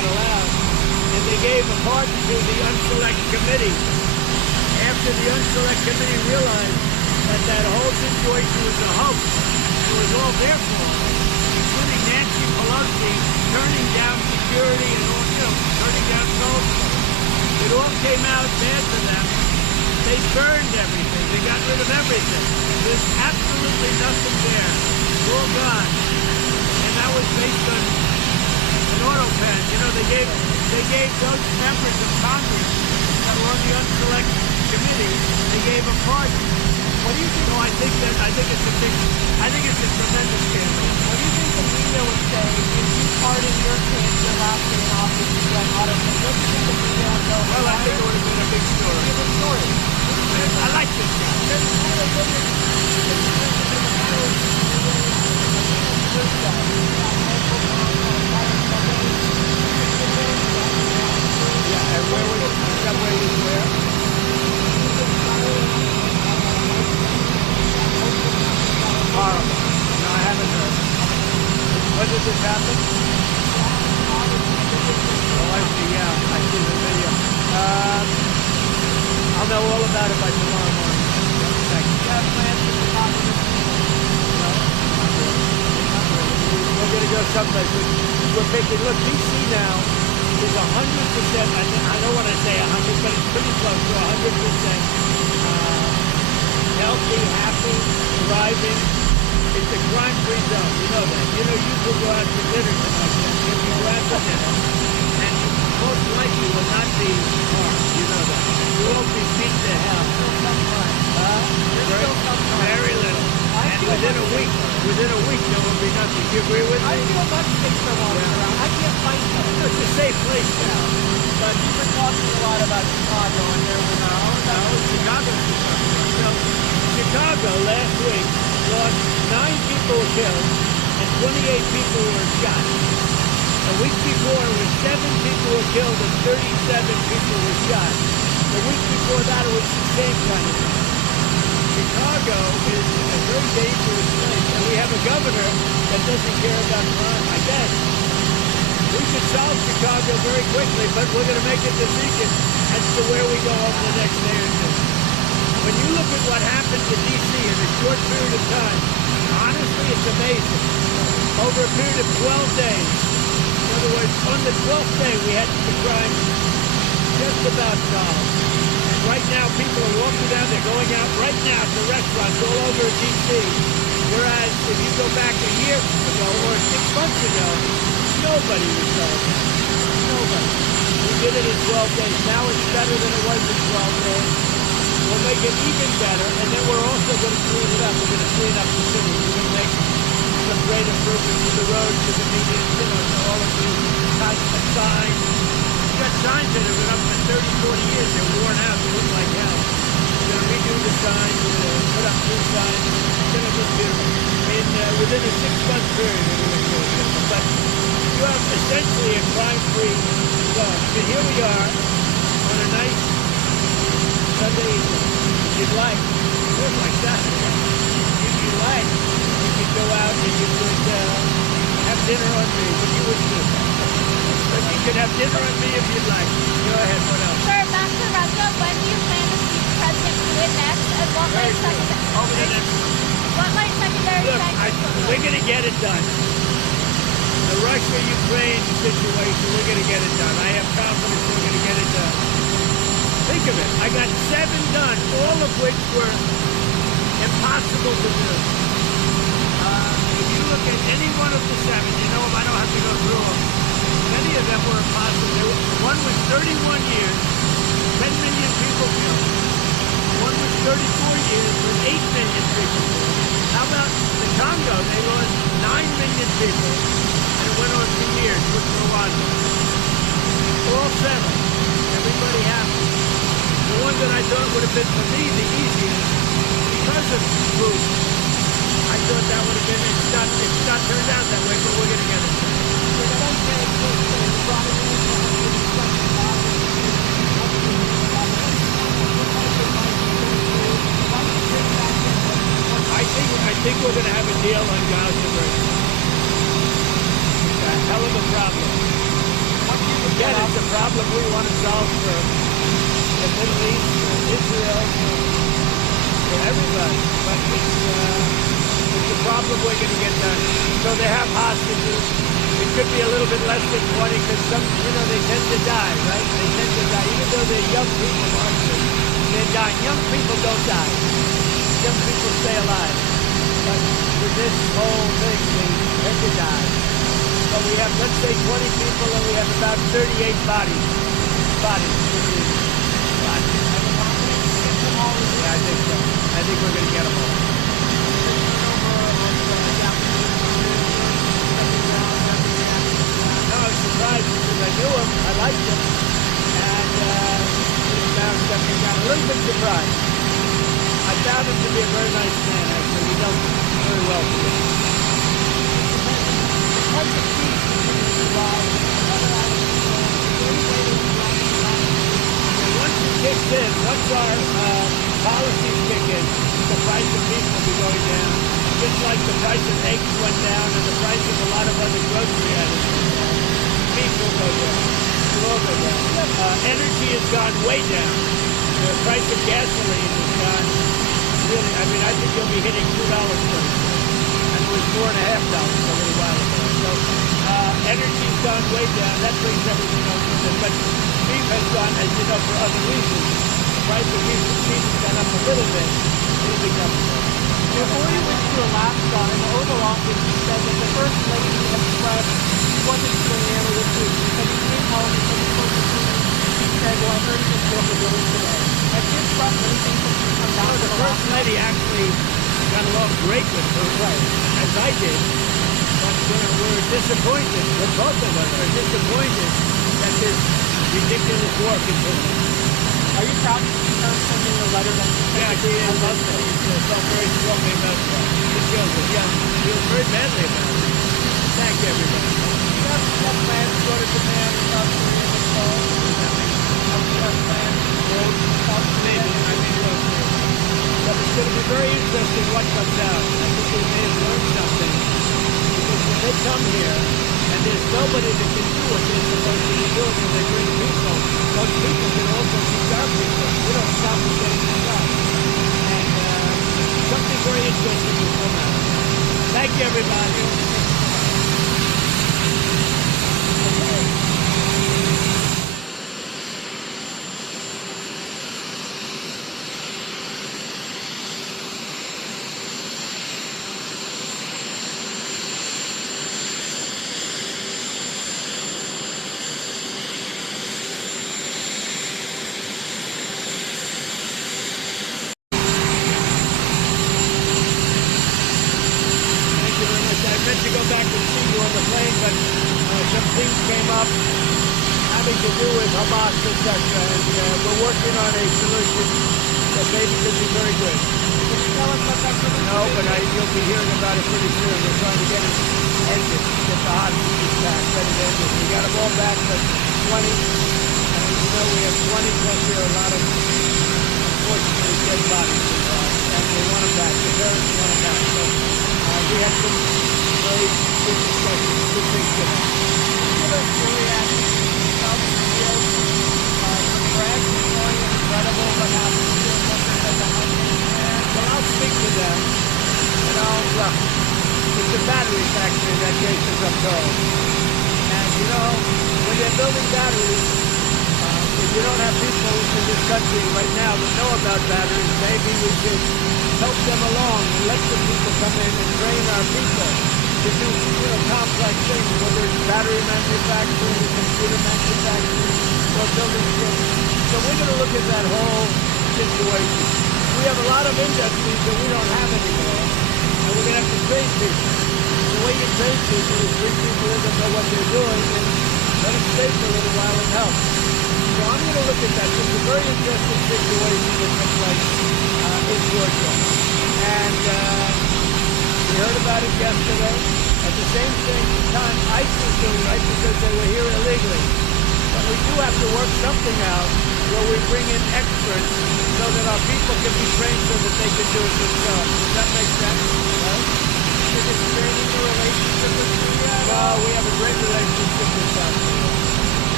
not allowed. And they gave a pardon to the Unselect Committee. After the Unselect Committee realized that that whole situation was a hoax, it was all their fault, including Nancy Pelosi turning down security and all, turning down soldiers. It all came out bad for them. They burned everything. They got rid of everything. There's absolutely nothing there. It's all gone. And that was based on an auto pen. They gave those members of Congress that were on the Unselect Committee, they gave a pardon. What do you think? So I think it's a tremendous scandal. What do you think the media would say if you pardon your kid your last day in office to get auto pen? What do you think the media would go? Well, I think it would have been a big story. Give a story. I like this guy. Yeah, and where was where? Horrible. No, I haven't heard. When did this happen? Oh, I see, yeah. I see the video. I'll know all about it by tomorrow morning. Thank you. You have plans for the Congress? No, not really. Not really. We're going to go someplace. We're picking, look, DC now is 100%, I don't want to say 100, but it's pretty close to 100% healthy, happy, thriving. It's a crime-free zone. You know that. You could go out to dinner tonight. If you go out to dinner, and you most likely will not be harmed. You know that. You won't be beat to hell. Very little. And within a week, there will be nothing. Do you agree with me? I feel much safer walking around. I can't fight them. It's a safe place now. But you've been talking a lot about Chicago, and there was Chicago last week lost 9 people were killed and 28 people were shot. The week before, it was 7 people were killed and 37 people were shot. The week before that, it was the same kind of thing. Chicago is a very dangerous place, and we have a governor that doesn't care about crime, I guess. We could solve Chicago very quickly, but we're going to make a decision as to where we go over the next day or two. When you look at what happened to D.C. in a short period of time, honestly, it's amazing. Over a period of 12 days, in other words, on the 12th day, we had the crime just about solved. And right now, people are walking down, they're going out right now to restaurants all over D.C., whereas if you go back a year ago or 6 months ago, nobody was solved. Nobody. We did it in 12 days. Now it's better than it was in 12 days. We'll make it even better, and then we're also going to clean it up. We're going to clean up the city. We're going to make some great improvements to the roads, to the medians, to all of these types of signs. We've got signs that have been up for 30, 40 years. They're worn out. They look like hell. We're going to redo the signs. We're going to put up new signs. It's going to look beautiful. Within a 6-month period, we're going to do it. But you have essentially a crime-free zone. Here we are on a nice Sunday evening. If you'd like, here's my Saturday. If you like, you could go out and you could have dinner on me, but you wouldn't do that. But you could have dinner on me if you'd like. Go ahead, what else? Sir, back to Russia, when do you plan to speak to President Putin next? And what might secondary Look, sanctions? we're going to get it done. The Russia-Ukraine situation, we're going to get it done. I have confidence we're going to get it done. Think of it. I got 7 done, all of which were impossible to do. If you look at any one of the 7, you know them, I don't have to go through them. Many of them were impossible. One was 31 years, 10 million people killed. One was 34 years with 8 million people killed. How about the Congo? They lost 9 million people, and it went on 2 years with Rwanda. All 7. Everybody happy. The one that I thought would have been, for me, the easiest, because of Crux, I thought that would have been, it's not turned out that way, but we're going to get it. I think we're going to have a deal on Gaza. It's a hell of a problem. again, it's a problem we want to solve for the Middle East, for Israel, for everybody. But it's a problem we're going to get done. So they have hostages. It could be a little bit less than 20 because some, they tend to die, right? They tend to die. Even though they're young people, actually, they're dying. Young people don't die. Young people stay alive. But with this whole thing, they tend to die. So we have, let's say, 20 people, and we have about 38 bodies. Yeah, I think so. I think we're going to get them all. No, I was surprised because I knew him. I liked him. And now stepping down. A little bit surprised. I found him to be a very nice man, actually. We dealt very well together. Kicks in, once our policies kick in, the price of beef will be going down. Just like the price of eggs went down and the price of a lot of other grocery items went down. Beef will go down. It will go down. Energy has gone way down. The price of gasoline has gone really, I think you'll be hitting $2 for it. And it was $4.50 a little while ago. So energy's gone way down. That brings everything else with it. But beef has gone, as you know, for other reasons. The price of beef has gone up a little bit. It'll become more. Before you went to Alaska, in the Oval Office, you said that the First Lady expressed wasn't going to handle this week. Because he came home and said, he said, well, I heard you just broke a billion today. Has he expressed anything since you come down to The First Lady actually got along great with her, right, as I did. But we're disappointed, both of us are disappointed that this ridiculous war continues. Are you proud to see her sending a letter that she Yeah, she is. I felt very strongly about that. It shows it. Yeah, she feels very badly about it. Thank you, everybody. You have plans to go to Japan and South Korea and fall? You have plans to go to South Korea? Maybe, I think so. But it's going to be very interesting what comes out. I think we may have learned something. Because when they come here, and there's nobody that can do what they're supposed to be doing when they bring people, those people can also teach our people. We don't stop them getting the job. And something very interesting will come out. Thank you, everybody. To go back and see you on the plane, but some things came up having to do with Hamas, etc. And we're working on a solution that maybe could be very good. Can you tell us what that solution is? No, but you'll be hearing about it pretty soon. We're trying to get it ended, get the hostages back, get it ended. We got them all back, but 20. And we have 20 plus here, a lot of, unfortunately, dead bodies involved. And they want them back. The parents want them back. So we have some very good discussions, good things to happen. Give us your reaction to South Korea. France is going incredible what happened to the workers at the house. Well, I'll speak to them. Look, it's a battery factory in that case, as I'm told. And, when they're building batteries, if you don't have people in this country right now that know about batteries, maybe we should help them along and let some people come in and train our people to do complex things, whether it's battery manufacturing, computer manufacturing, or building ships. So we're going to look at that whole situation. We have a lot of industries that we don't have anymore, and we're going to have to train people. The way you train people is bring people in that know what they're doing and let them stay for a little while and help. So I'm going to look at that. It's a very interesting situation that took place in Georgia. And we heard about it yesterday. At the same time, ISIS is doing right because they were here illegally. But we do have to work something out where we bring in experts so that our people can be trained so that they can do it themselves. Does that make sense? Right? Is it straining the relationship with Syria? No, we have a great relationship with South Korea.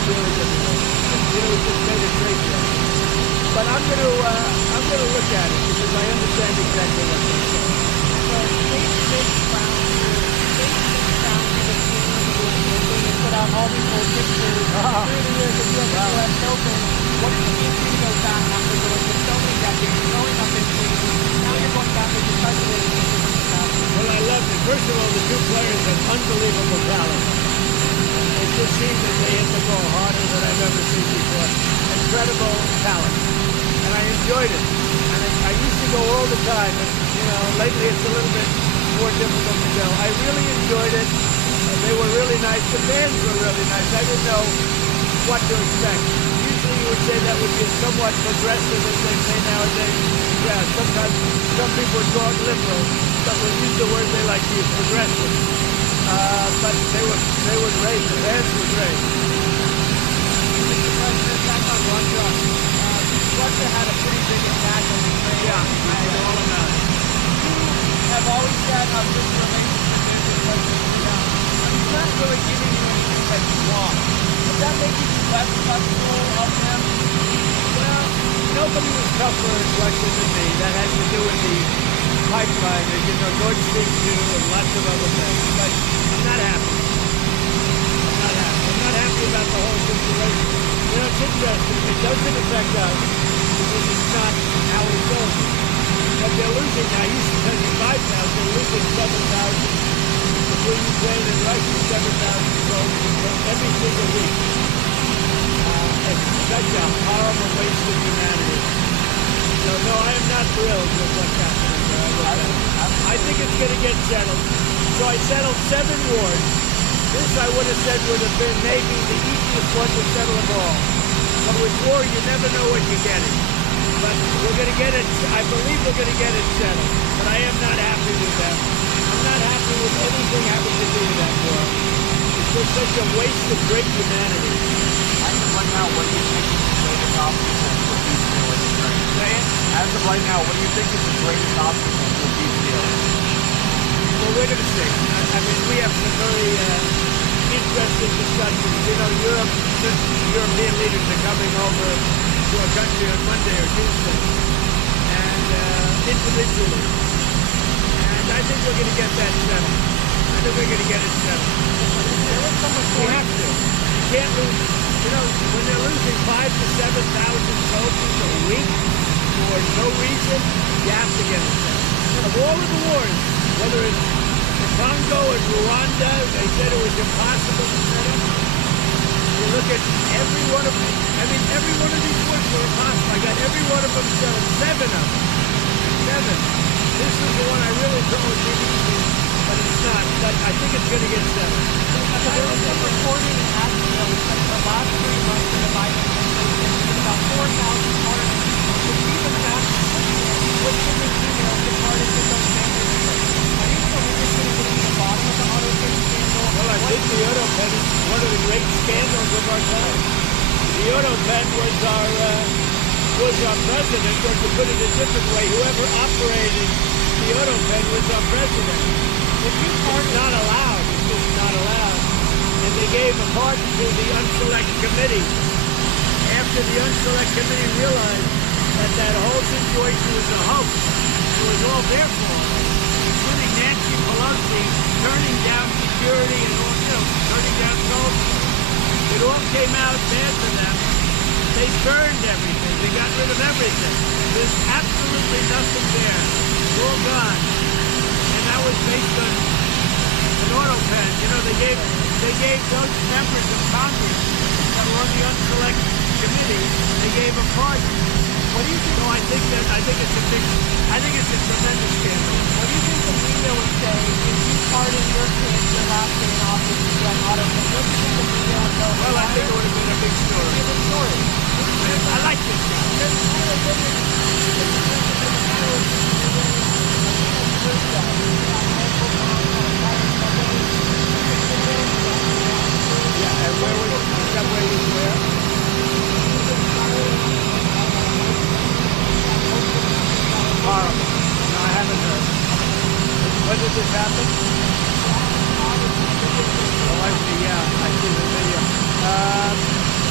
really good relationship. You know, we just made a great deal. But I'm gonna look at it because I understand exactly what they're saying. So they found the king of the building and put out all these old pictures through the years of U.S. Open. What does it mean for you to go back after going for so many decades, growing up in Queens? Now you're going back as the president. Well, I loved it. First of all, the two players have unbelievable talent. It just seemed that they hit the ball harder than I've ever seen before. Incredible talent. And I enjoyed it. And I used to go all the time, but, you know, lately it's a little bit more difficult to go. I really enjoyed it. They were really nice. The fans were really nice. I didn't know what to expect. Usually you would say that would be somewhat progressive, as they say nowadays. Yeah, sometimes some people would call it liberal, but we'll use the word they like to use, progressive. But they were great. The fans were great. Mr. President, back on Russia. Russia had a pretty big attack on Ukraine. Yeah, I know all about it. You have always said how good your relationship is with President Putin. He's not really giving you anything that you want. Does that make you less trustful of him? Well, nobody was tougher in Russia than me. That had to do with the pipeline, and, you know, Nord Stream 2 and lots of other things. But I'm not happy. I'm not happy about the whole situation. You know, it's interesting. It doesn't affect us because it's not our soldiers. But they're losing now. I used to tell you 5,000. They're losing 7,000 between Ukraine and Russia, 7,000 soldiers every single week. It's such a horrible waste of humanity. So, no, I am not thrilled with what's happening there. I think it's going to get settled. So I settled 7 wars. This, I would have said, would have been maybe the easiest one to settle of all. But with war, you never know what you're getting. But we're going to get it, I believe we're going to get it settled. But I am not happy with them. I'm not happy with anything having to do with that war. It's just such a waste of great humanity. As of right now, what do you think is the greatest obstacle for peace deal in Ukraine? Say it? As of right now, what do you think is the greatest obstacle for peace deal? Well, we're going to see. I mean, we have some very interesting discussions. You know, European leaders are coming over to our country on Monday or Tuesday, and individually. And I think we're going to get that settled. I think we're going to get it settled. We have to. You can't lose. You know, when they're losing 5,000 to 7,000 soldiers a week for no reason, you have to get it settled. Of all of the wars, whether it's the Congo and Rwanda, they said it was impossible to settle. You look at every one of them. I mean, every one of these wars were impossible. I got every one of them settled. 7 of them. 7. This is the one I really thought would be easy, but it's not. But I think it's going to get settled. There was some reporting in Asheville that the last 3 months of the Biden administration, about 4,000 pardons, which even after which in the emails departed to some standards. Are you still interested in getting to the bottom of the auto trade scandal? Well, I think the auto pen is one of the great scandals of our time. The auto pen was our president, or to put it a different way, whoever operated the auto pen was our president. If you are not allowed, it's just not allowed. And they gave a pardon to the unselect committee. After the unselect committee realized that that whole situation was a hoax, it was all their fault, including Nancy Pelosi turning down security and also turning down soldiers. It all came out bad for them. They burned everything. They got rid of everything. There's absolutely nothing there. It's all gone. And that was based on an auto pen. You know, they gave those members of Congress that were on the unselect committee, they gave a pardon. What do you think? No, I think it's a tremendous scandal. What do you think the media would say if you pardon your kids your last day in office to get auto pen? What do you think the media would go? Well, I think it would have been a big story. It's a story. I like this guy. Yeah, and where was that? Where was where? Horrible. No, I haven't heard. When did this happen? Oh, I see. Yeah, I see the video.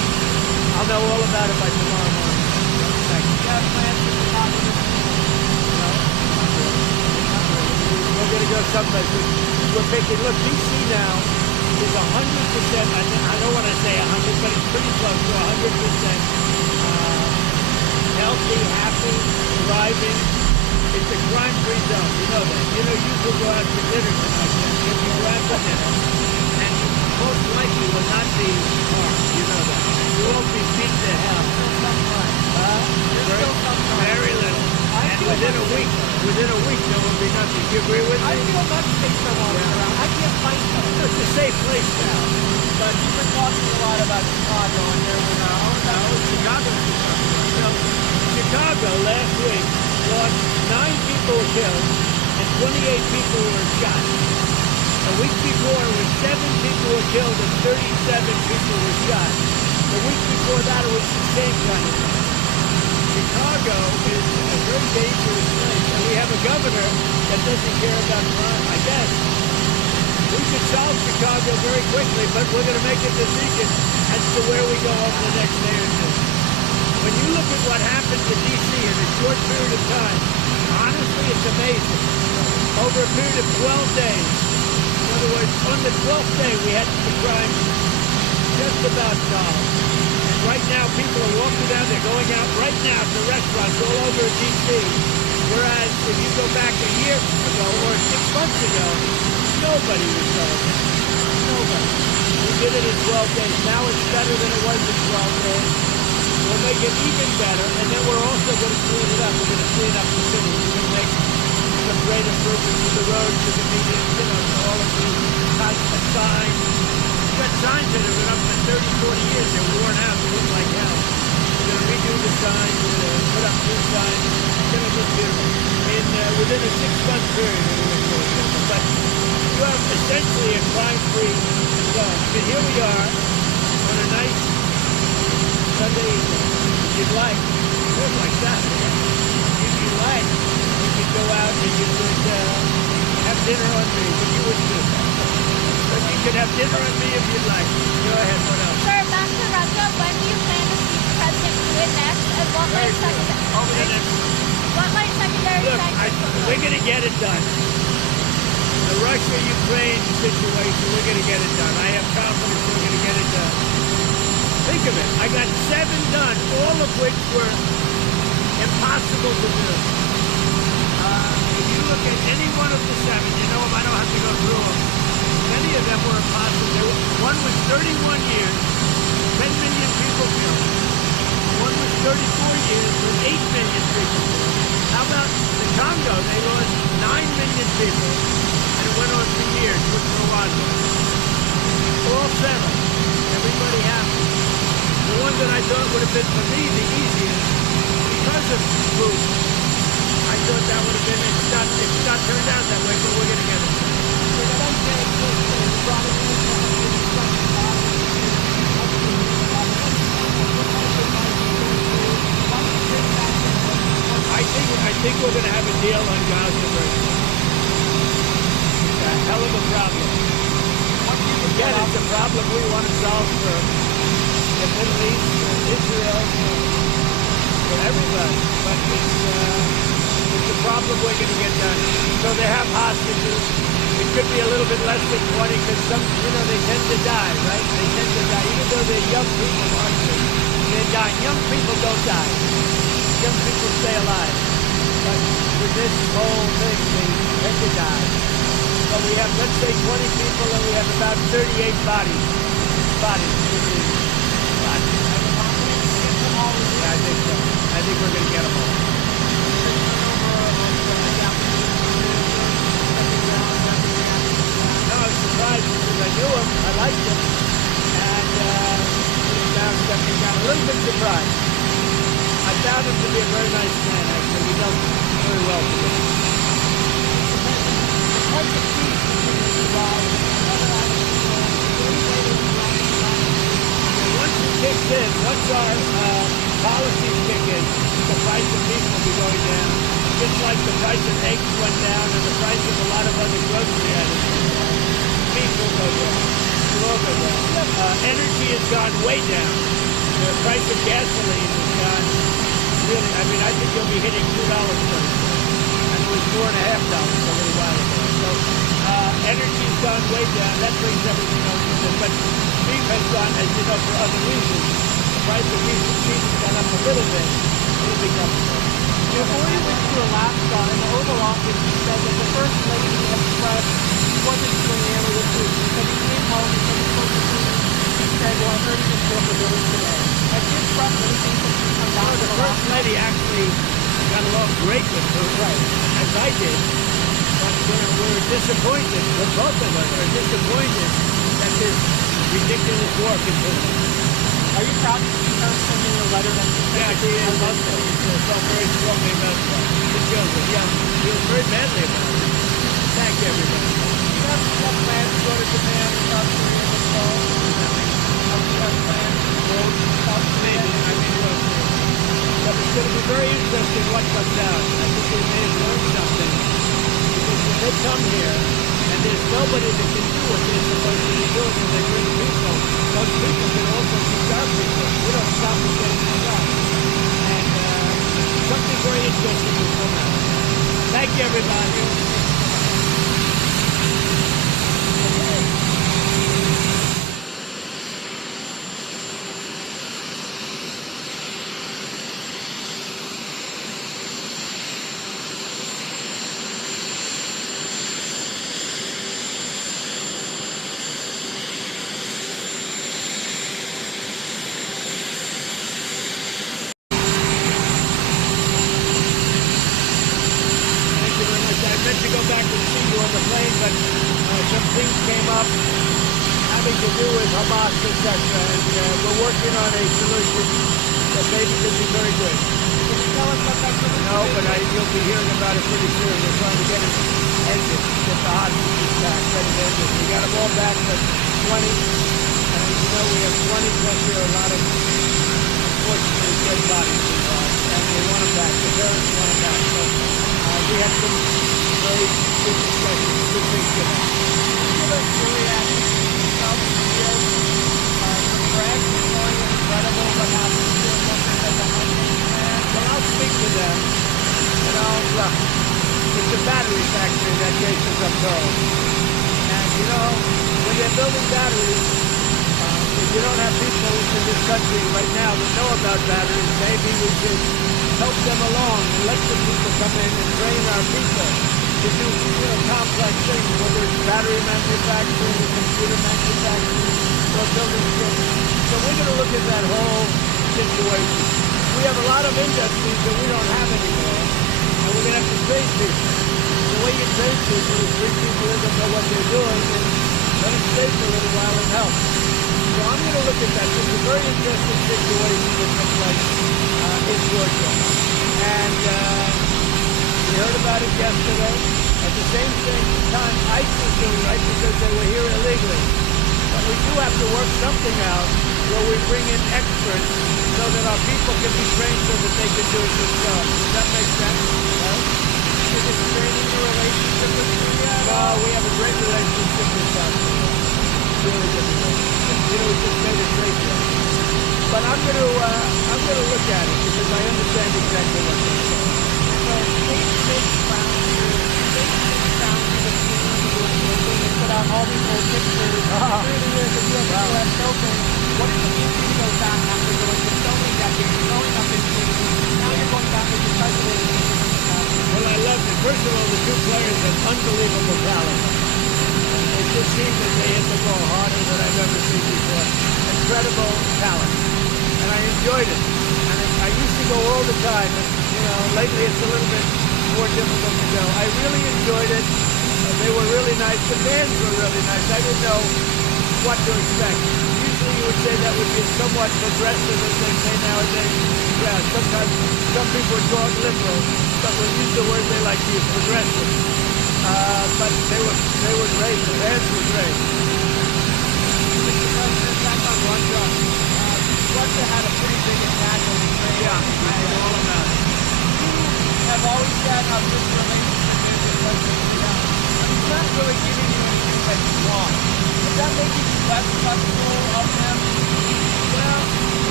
know all about it by tomorrow morning. Thank you. You have plans for Chicago this week? No, not really. Not really. We're going to go someplace. We're picking, look, DC now is 100%, I don't want to say 100, but it's pretty close to 100% healthy, happy, thriving. It's a crime-free zone. You know that. You know, you will go out to dinner tonight. If you go out to dinner, and you most likely will not be harmed. You know that. You won't be beat to hell. Very little. And within a week, there will be nothing. Do you agree with me? I feel much safer walking around. I can't fight though. It's a safe place now. But you've been talking a lot about Chicago, and there was Chicago last week lost 9 people were killed and 28 people were shot. The week before it was 7 people were killed and 37 people were shot. The week before that it was the same kind of thing. Chicago is a very dangerous place, and we have a governor that doesn't care about crime. I guess we could solve Chicago very quickly, but we're going to make a decision as to where we go over the next day or two. When you look at what happened to D.C. in a short period of time, honestly, it's amazing. Over a period of 12 days, in other words, on the 12th day, we had the crime just about solved. And right now, people are walking down, they're going out right now to restaurants all over D.C., whereas if you go back a year ago or 6 months ago, nobody was going there. Nobody. We did it in 12 days. Now it's better than it was in 12 days. We'll make it even better, and then we're also going to clean it up. We're going to clean up the city. We're going to make some great improvements to the roads, to the medians, you know, to all of the types of signs. We've got signs that have been up for 30, 40 years. They're worn out. They look like hell. We're going to redo the signs. We're going to put up new signs. It's going to look beautiful. Within a 6-month period, it'll look really beautiful. But you have essentially a crime-free zone. I mean, here we are on a nice Sunday evening. If you'd like, it was like Saturday. If you like, you could go out and you could have dinner on me, but you wouldn't do that. But you could have dinner on me if you'd like. Go ahead, what else? Sir, back to Russia. When do you plan to speak to President Putin next? And what might secondary Look, sanctions we're going to get it done. The Russia-Ukraine situation, we're going to get it done. I have confidence we're going to get it done. Think of it. I got 7 done, all of which were impossible to do. If you look at any one of the 7, you know them, I don't have to go through them. Many of them were impossible. One was 31 years, 10 million people killed. One was 34 years with 8 million people killed. How about the Congo? They lost 9 million people, and it went on for years with Rwanda. All 7. Everybody happy. The one that I thought would have been, for me, the easiest, because of Putin, I thought that would have been, it's not turned out that way, but we're going to get it. I think we're going to have a deal on Gaza very soon. It's a hell of a problem. Again, it's a problem we want to solve for the Middle East, for Israel, for everybody. But it's a problem we're going to get done. So they have hostages. It could be a little bit less than 20 because some, they tend to die, right? They tend to die. Even though they're young people, aren't they? They're dying. Young people don't die. Young people stay alive. But with this whole thing, they tend to die. So we have, let's say, 20 people, and we have about 38 bodies. Yeah, I think so. I think we're going to get them all. No, I was surprised because I knew him. I liked him. And stepping down, a little bit surprised. I found him to be a very nice man, actually. We dealt very well together. Once it kicks in, once our policies kick in, the price of beef will be going down. Just like the price of eggs went down and the price of a lot of other grocery items went down. Beef will go down. It will go down. Energy has gone way down. the price of gasoline has gone really, I mean, I think you'll be hitting $2 pretty soon. And it was $4.50 a little while ago. So energy's gone way down. That brings everything else with it. But beef has gone, as you know, for other reasons. The price of beef has gone up a little bit. It'll become Before you went to Alaska, in the Oval Office, you said that the First Lady expressed wasn't familiar with Putin. He said he came home, he said he spoke to Putin, he said, well, I heard he just broke a village today. Have you expressed anything since you come down to the First Lady actually got along great with Putin, right, as I did. But we're disappointed, both of us are disappointed that this ridiculous war continues. Are you proud to see her sending a letter that she Yeah, she is. She felt very strongly about the children. Yeah, she feels very badly about it. Thank you, everybody. Do you have plans to go to Japan and South Korea this fall? Do you have plans to go to South Korea? I mean, but it's going to be very interesting what comes out. I think they may have learned something. Because when they come here, and there's nobody that can do what they're supposed to be doing when they bring people, those people can also teach our people. We don't stop them getting them done. And something very interesting will come out. Thank you, everybody. I meant to go back and see you on the plane, but some things came up having to do with Hamas, etc. And we're working on a solution that maybe could be very good. Can you tell us about that solution? No, but you'll be hearing about it pretty soon. We're trying to get it ended, get the hostages back, get it ended. We got them all back, but 20, and as you know, we have 20 plus here, a lot of, unfortunately, dead bodies involved, and they want them back. The parents want them back. So we have some very good discussions, good things to happen. Give us your reaction to South Korea. Your friends are going incredible what happened to your country as a hunting man. Well, I'll speak to them. You know, look, it's a battery factory in that case, as I'm told. And, you know, when they're building batteries, if you don't have people in this country right now that know about batteries, maybe we should help them along and let some people come in and train our people to do, you know, complex things, whether it's battery manufacturing, computer manufacturing, or building ships. So we're going to look at that whole situation. We have a lot of industries that we don't have anymore, and we're going to have to train people. The way you train people is bring people in that know what they're doing and let them stay for a little while and help. So I'm going to look at that. It's a very interesting situation that took place in Georgia. And we heard about it yesterday. At the same time, ICE is doing right because they were here illegally. But we do have to work something out where we bring in experts so that our people can be trained so that they can do it themselves. Does that make sense? Right? Is it straining your relationship with Korea? No, we have a great relationship with South Korea. Really good relationship. You know, we just made a great deal. But I'm going to look at it because I understand exactly what they're saying. So, state found the team who was building and put out all these old pictures through the years of U.S. Open. What does it mean for you to go back after going for so many decades, growing up in Sweden? Now you're going back as the president. Well, I loved it. First of all, the two players have unbelievable talent. It just seemed that they hit the ball harder than I've ever seen before. Incredible talent. And I enjoyed it. And I used to go all the time, but, you know, lately it's a little bit more difficult to go. I really enjoyed it. They were really nice. The fans were really nice. I didn't know what to expect. Usually you would say that would be somewhat progressive, as they say nowadays. Yeah, sometimes some people would call it liberal, but we use the word they like to use, progressive. But they were great. The fans were great. Mr. President, back on Russia. Russia had a pretty big attack on Ukraine. Yeah, I know all about it. You have always said how good your relationship is with President Trump. He's not really giving you anything that you want. Does that make you less trustful of him? Well,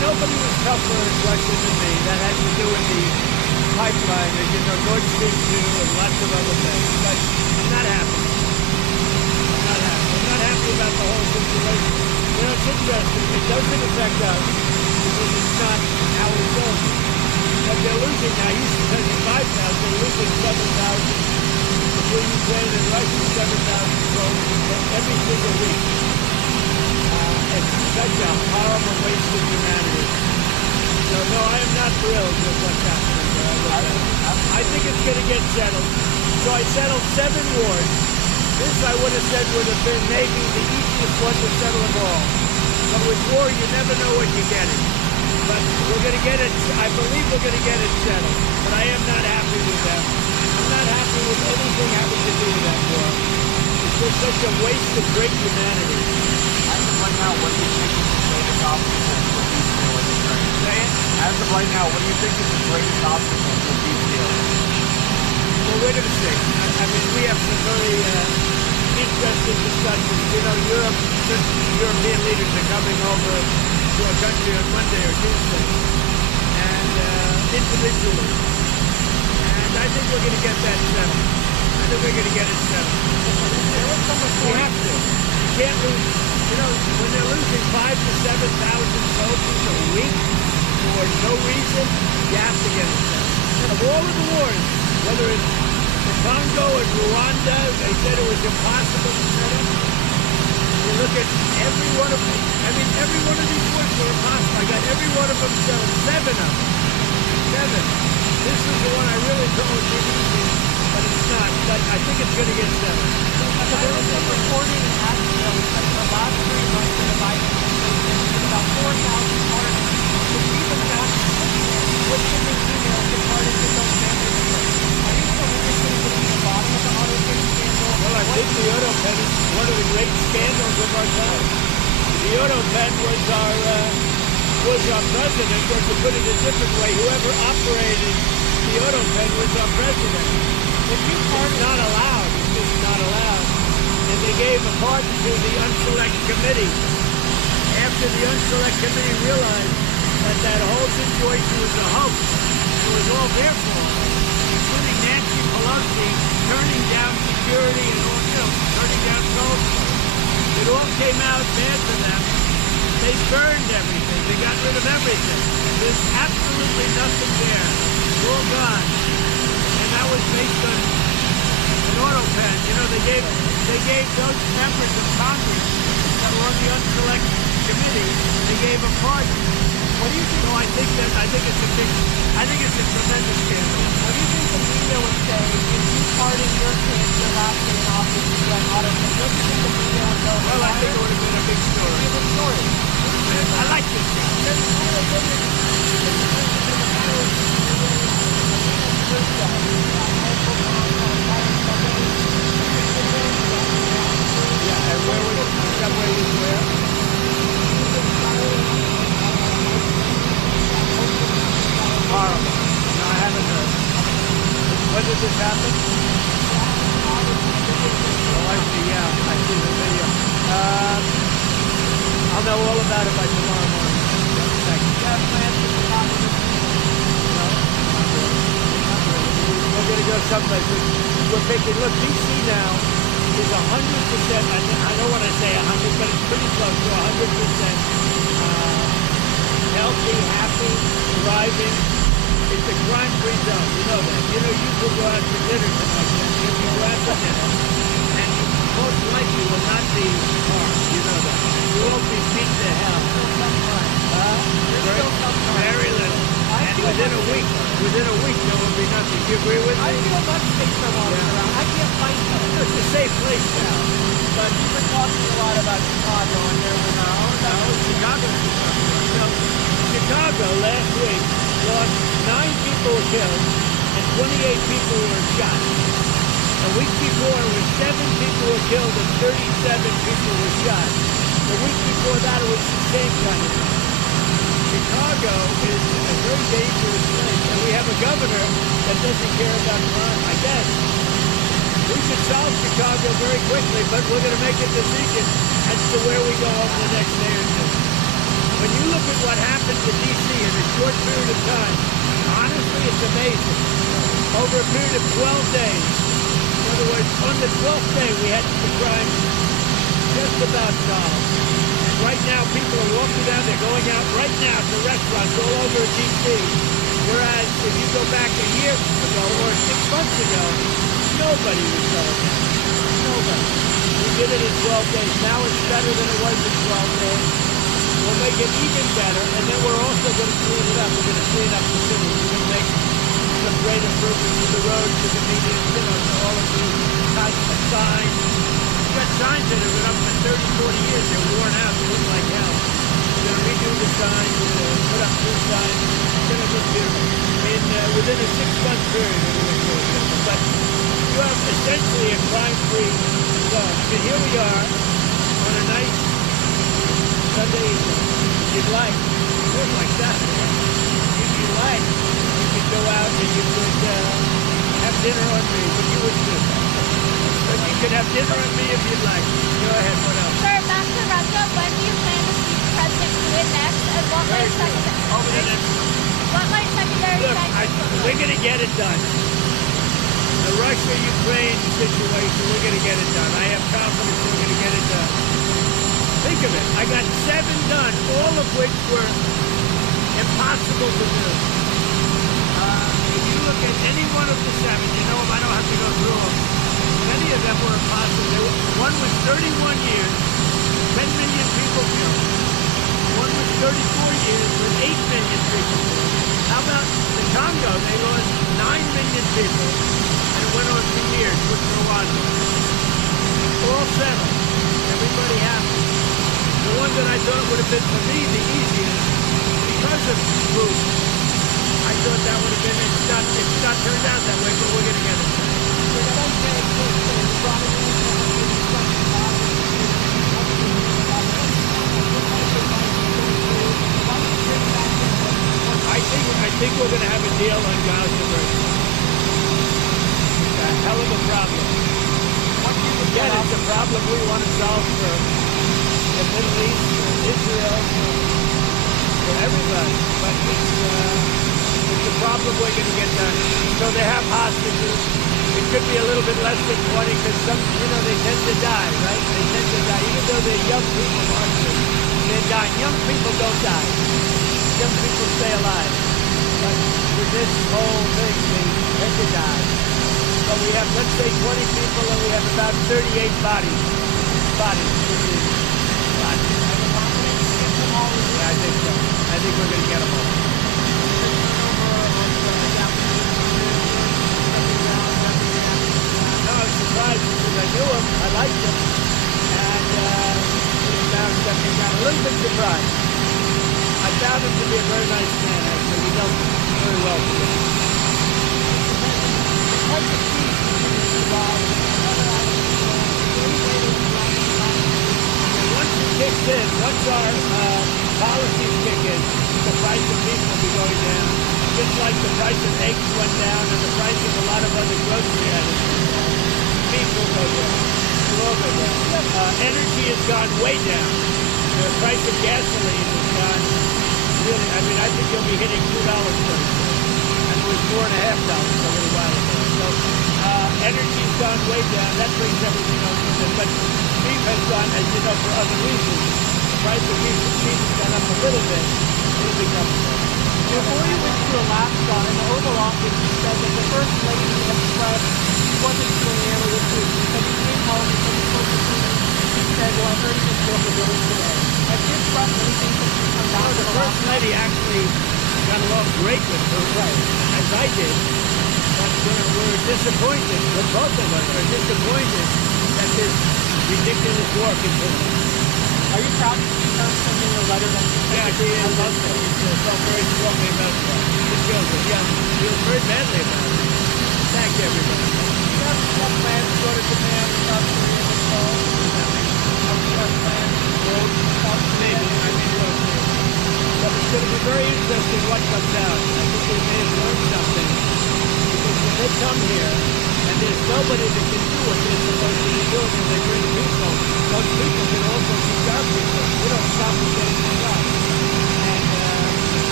nobody was tougher in Russia than me. That had to do with the pipeline, and Nord Stream 2 and lots of other things. But I'm not happy. I'm not happy. I'm not happy about the whole situation. It's interesting. It doesn't affect us because it's not our soldiers. But they're losing now. Used to send 5,000. They're losing 7,000. Between Ukraine and Russia, 7,000 soldiers every single week. It's such a horrible waste of humanity. So, no, I am not thrilled with what's happening there. I think it's going to get settled. So I settled 7 wars. This, I would have said, would have been maybe the easiest one to settle of all. But with war, you never know what you're getting. But we're going to get it, I believe we're going to get it settled. But I am not happy with them. I'm not happy with anything having to do with that war. It's just such a waste of great humanity. Right now, what do you think is the greatest obstacle for peace deal in Ukraine? As of right now, what do you think is the greatest obstacle for peace deal? Well, we're going to see. I mean, we have some very interesting discussions. Europe, certain European leaders are coming over to our country on Monday or Tuesday, and individually. And I think we're going to get that settled. I think we're going to get it settled. We have to. You can't lose. When they're losing 5,000 to 7,000 soldiers a week for no reason, you have to get it settled. Of all of the wars, whether it's the Congo and Rwanda, they said it was impossible to settle. You look at every one of them. I mean, every one of these wars were impossible. I got every one of them settled. 7 of them. 7. This is the one I really thought would be easy, but it's not. But I think it's going to get settled. There was some reporting in Asheville that in the last 3 months of the Biden administration, about 4,000 pardons, which even asked what should they emails to pardon his own family members. Are you still interested in getting to the bottom of the auto pen scandal? Well, I think the auto pen is one of the great scandals of our time. The auto pen was our president, or to put it a different way, whoever operated the auto pen was our president. It's not allowed. It's just not allowed. And they gave a pardon to the Unselect Committee. After the Unselect Committee realized that that whole situation was a hoax, it was all their fault, including Nancy Pelosi turning down security and also turning down soldiers. It all came out bad for them. They burned everything. They got rid of everything. There's absolutely nothing there. It's all gone. And that was based on an auto pen. They gave those members of Congress that were on the Unselect Committee, they gave a pardon. What do you think? No, I think it's a tremendous scandal. What do you think the media would say if you pardon your kids your last day in office to get auto pen? What do you think the media would go? Well, I think it would have been a big story. It's a big story. I like this guy. Yeah, and where was subway was where? Horrible. No, I haven't heard. When did this happen? Oh, I see, yeah. I see the video. I'll know all about it by tomorrow morning. Thank you. No, not really. We're going to go someplace. We're making, look, DC now is 100%, I don't want to say 100, but it's pretty close to 100% healthy, happy, thriving. It's a crime-free zone. You know that. You could go out to dinner tonight. You can go out to dinner. And you most likely will not be harmed. You know that. You won't be beat to hell. Very little. And within a week, there will be nothing. Do you agree with me? I feel much safer walking around. I can't find you. It's a safe place now. But you've been talking a lot about Chicago, and there was Chicago. So, Chicago last week lost 9 people were killed and 28 people were shot. The week before, it was 7 people were killed and 37 people were shot. The week before that, it was the same kind of thing. Chicago is a very dangerous place, and we have a governor that doesn't care about crime, I guess. We should solve Chicago very quickly, but we're going to make a decision as to where we go over the next day or two. when you look at what happened to D.C. in a short period of time, honestly, it's amazing. Over a period of 12 days, in other words, on the 12th day, we had the crime just about solved. And right now, people are walking down, they're going out right now to restaurants all over D.C., whereas if you go back a year ago or 6 months ago, nobody was going out. Nobody. We did it in 12 days. Now it's better than it was in 12 days. We'll make it even better, and then we're also going to clean it up. We're going to clean up the city. We're going to make some great improvements to the roads, to the medians, to all of these types of signs. We've got signs that have been up for 30, 40 years. They're worn out. They look like hell. We're going to redo the signs. We're going to put up new signs. It's going to look beautiful. Within a 6-month period, it'll look really beautiful. But you have essentially a crime-free zone. I mean, here we are on a nice Sunday evening. If you'd like, it was like Saturday. If you like, you could go out and you could have dinner on me, but you wouldn't do that. But you could have dinner on me if you'd like. Go ahead, what else? Sir, back to Russia. When do you plan to speak to President Putin next? And what might secondary Look, sanctions we're going to get it done. The Russia-Ukraine situation, we're going to get it done. I have confidence we're going to get it done. Think of it. I got 7 done, all of which were impossible to do. If you look at any one of the 7, you know them, I don't have to go through them. Many of them were impossible. One was 31 years, 10 million people killed. One was 34 years with 8 million people killed. How about the Congo? They lost 9 million people and it went on for years with Rwanda. All 7. Everybody happy. The one that I thought would have been for me the easiest because of Crux. I thought that would have been, it's not turned out that way, but we're going to get it. I think we're going to have a deal on Gaza versus. It's a hell of a problem. Again, it's a problem we want to solve for the Middle East, for Israel, for everybody. But it's a problem we're going to get done. So they have hostages. It could be a little bit less than 20 because some, they tend to die, right? They tend to die. Even though they're young people, they die. Young people don't die. Young people stay alive. But with this whole thing, they tend to die. But we have, let's say, 20 people, and we have about 38 bodies. Yeah, I think so. I think we're going to get them all. No, I was surprised because I knew him. I liked him. And now stepping down. A little bit surprised. I found him to be a very nice man, actually. We know very well together. Once it kicks in, once our policies kick in, the price of beef will be going down. Just like the price of eggs went down and the price of a lot of other grocery items. Beef will go down. It will go down. Energy has gone way down. The price of gasoline has gone really, I think you'll be hitting $2 pretty soon. And it was $4.50 a little while ago. So energy's gone way down. That brings everything else with it. But beef has gone, as you know, for other reasons. The price of beef has gone up a little bit. It'll become more. Before you went to Alaska, in the Oval Office, you said that the First Lady of the press wasn't familiar with Putin. You said he came home and said he spoke to Putin. He said, well, I heard he just broke a building today. Has this brought anything to come down to the First Lady actually got along great with Putin, as I did. But we're disappointed, but both of us are disappointed that this ridiculous war continues. Are you proud to see her sending a letter that Yeah, he is Muslim. He felt very strongly about the children. Yeah, he was very badly about it. Thank you, everybody. Do you have some plans to go to Japan and South Korea this fall? Do you have plans to go to South Korea? But it's going to be very interesting what comes out. I think we may have learned something. Because when they come here, and there's nobody that can do what they're supposed to be doing when they bring people, those people can also teach our people. We don't stop them getting the job.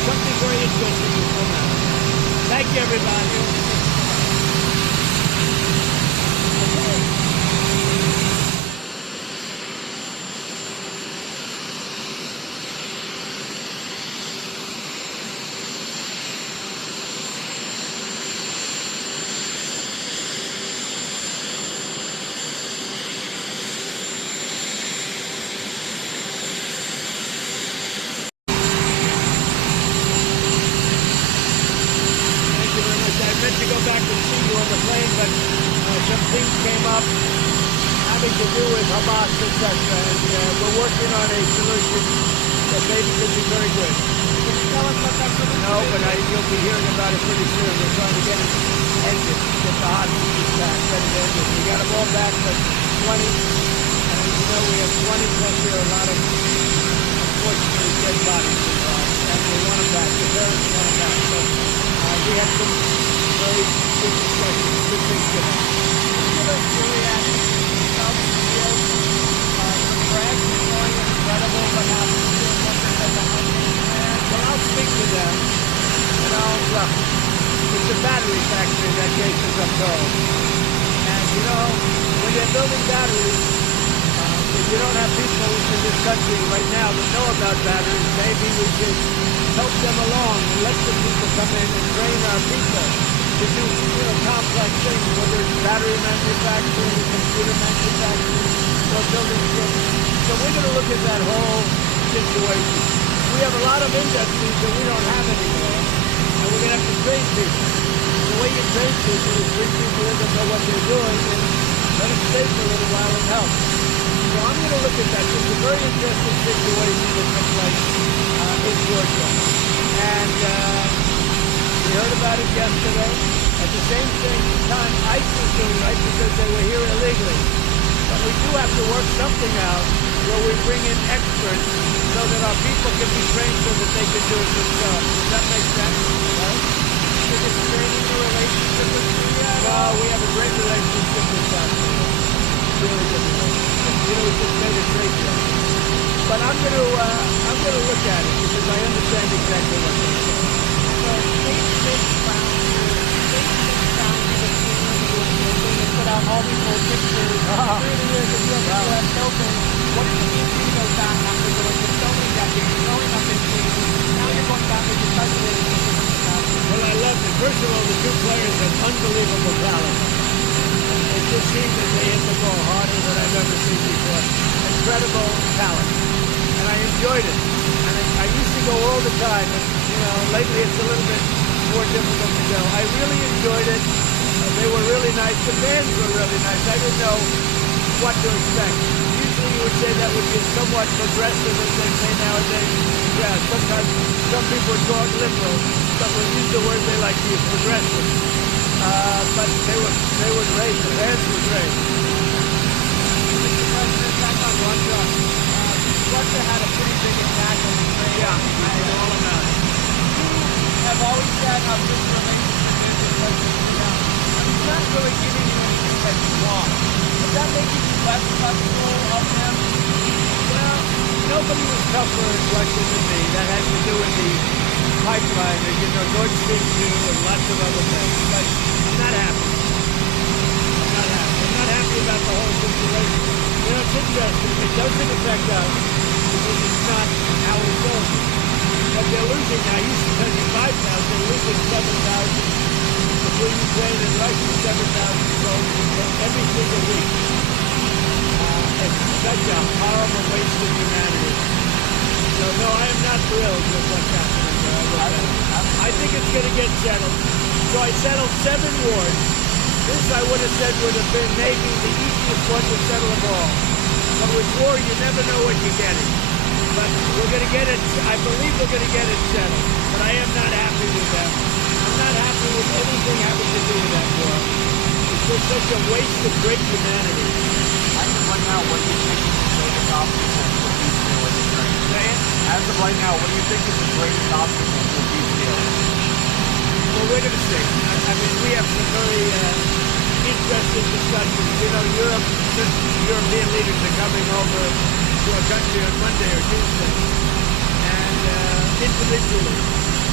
something very interesting will come out. Thank you, everybody. I meant to go back and see you on the plane, but some things came up having to do with Hamas, etc. And we're working on a solution that maybe could be very good. Can you tell us what that solution is? No, but you'll be hearing about it pretty soon. We're trying to get it ended, get the hostages back, get it ended. We got them all back, but 20, and as you know, we have 20 plus here, a lot of, unfortunately, dead bodies involved, and we want them back. The parents want them back. So we have some very good discussions, good things to happen. Give us your reaction to South Korea's correct, going incredible, but now still workers as a hunting plan. Well, I'll speak to them, and look, it's a battery factory that case, as I'm told. And, you know, when they're building batteries, if you don't have people in this country right now that know about batteries, maybe we should help them along and let the people come in and train our people to do, complex things, whether it's battery manufacturing, computer manufacturing, or building ships. So we're going to look at that whole situation. We have a lot of industries that we don't have anymore, and we're going to have to train people. The way you train people is bring people in that know what they're doing and let them stay for a little while and help. So I'm going to look at that. It's a very interesting situation that took place in Georgia. And we heard about it yesterday. At the same time, ICE is doing right because they were here illegally. But we do have to work something out where we bring in experts so that our people can be trained so that they can do it themselves. Does that make sense? Right? Is it straining the relationship with Korea? No, we have a great relationship with South Korea. Really good relationship. We just made a trade deal. But I'm going to look at it because I understand exactly what they're saying. So Facebook found the king of the building and put out all these old pictures through the years of US left open. What does it mean for you to go back after going for so many decades, growing up in Queens? Now you're going back as your president and you're thinking about it. Well, I loved it. First of all, the two players have unbelievable talent. It just seemed that they hit the ball harder than I've ever seen before. Incredible talent. And I enjoyed it. And I used to go all the time. And, lately it's a little bit more difficult to go. I really enjoyed it. They were really nice. The bands were really nice. I didn't know what to expect. Usually you would say that would be somewhat progressive, as they say nowadays. Yeah, sometimes some people would call it liberal, but would use the word they like to use, progressive. But they were great. The bands were great. Mr. President, back on Russia. Russia had a pretty big attack on Ukraine. Yeah, I know all about it. You have always said how this relationship is with President Trump. He's not really giving you anything that you want. Does that make you less trustful of him? Well, nobody was tougher in Russia than me. That has to do with the pipeline, Nord Stream 2 and lots of other things. But I'm not happy. I'm not happy about the whole situation. It's interesting. It doesn't affect us because it's not our zone. But they're losing now. Used to send 5,000. They're losing 7,000 between Ukraine and Russia. 7,000 soldiers every single week. It's such a horrible waste of humanity. So no, I am not thrilled with what's happening there. I think it's going to get settled. So I settled 7 wars. This I would have said would have been maybe the easiest one to settle of all. But with war, you never know what you're getting. But we're going to get it, I believe we're going to get it settled. But I am not happy with them. I'm not happy with anything having to do with that war. It's just such a waste of great humanity. As of right now, what do you think is the greatest obstacle for peace deal in Ukraine? Say it? As of right now, what do you think is the greatest obstacle for peace deal? Well, we're going to see. I mean, we have some very interesting discussions. European leaders are coming over to our country on Monday or Tuesday. And individually,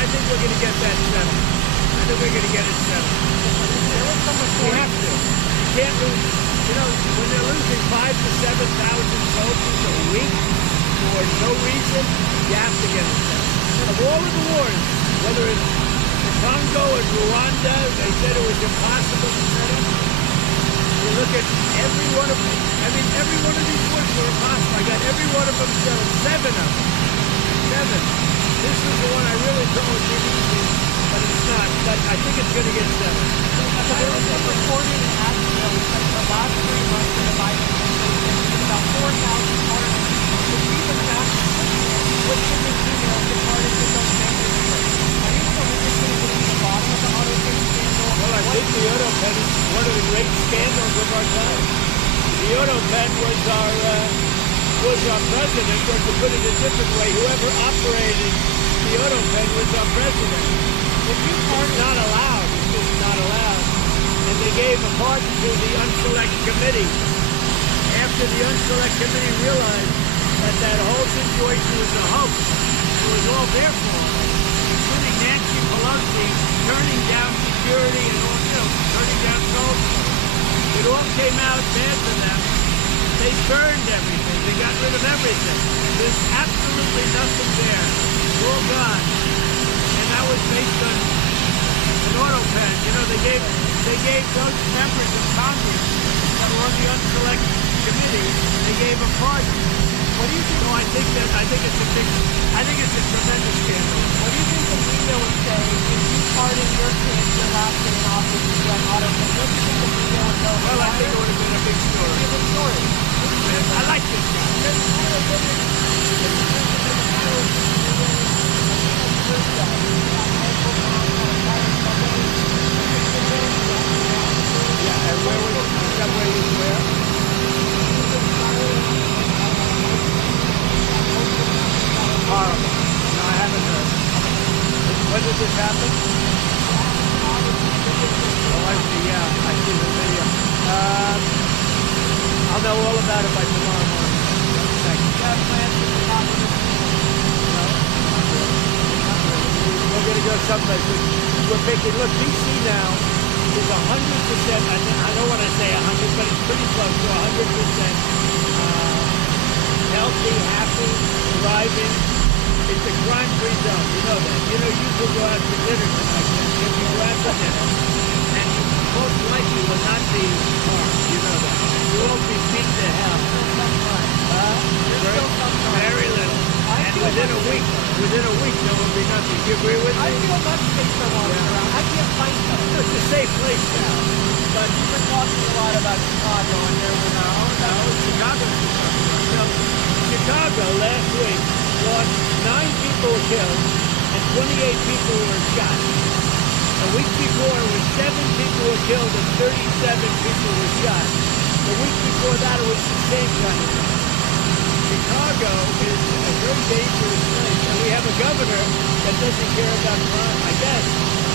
I think we're going to get that settled. I think we're going to get it settled. There was some We reporting. have to. You can't lose. You know, when they're losing 5,000 to 7,000 soldiers a week for no reason, you have to get it settled. Of all of the wars, whether it's Congo and Rwanda, they said it was impossible to settle. You look at every one of them. I mean, every one of these wars were impossible. I got every one of them settled. 7 of them. 7. This is the one I really thought would be easy, but it's not. But I think it's going to get settled. There was some reporting in Asheville that the last 3 months of the Biden administration, about 4,000 pardons, which even after which in the emails the pardons that don't make it clear. Are you so interested in getting to the bottom of the auto train scandal? Well, I think the auto pen is one of the great scandals of our time. The auto pen was our president, or to put it a different way, whoever operated the auto pen was our president. If you pardon, not allowed. It's just not allowed. And they gave a pardon to the unselect committee. After the unselect committee realized that that whole situation was a hoax, it was all their fault, including Nancy Pelosi turning down security and all, turning down soldiers. It all came out bad for them. They burned everything. They got rid of everything. There's absolutely nothing there. It's all gone. And that was based on an auto pen. You know, they gave those members of Congress that were on the unselect committee, they gave a pardon. What do you think? No, I think it's a tremendous scandal. What do you think the media would say if you pardon your kid your last day in office to an auto pen? What do you think the media would go? Well, I think it would have been a big story. It's a big story. I like this guy. Yeah, and where was subway was where? Horrible. No, I haven't heard. When did this happen? Oh, I see, yeah. I see the video. I'll know all about it by tomorrow morning. Thank you. No, not really. We're going to go someplace. We're picking, look, DC now is 100%, I know when I say 100, but it's pretty close to 100% healthy, happy, thriving. It's a crime-free zone. You know that. You know, you could go out for dinner tonight. If you go out for dinner, and you most likely will not be harmed. You know that. You won't be beaten to hell. Very little. And within a week, there will be nothing. Do you agree with me? I feel much safer walking around. I can't fight though. It's a safe place now. But you've been talking a lot about Chicago, and there was Chicago last week lost 9 people were killed and 28 people were shot. A week before, it was 7 people were killed and 37 people were shot. The week before that, it was the same kind of thing. Chicago is a very dangerous place, and we have a governor that doesn't care about crime, I guess.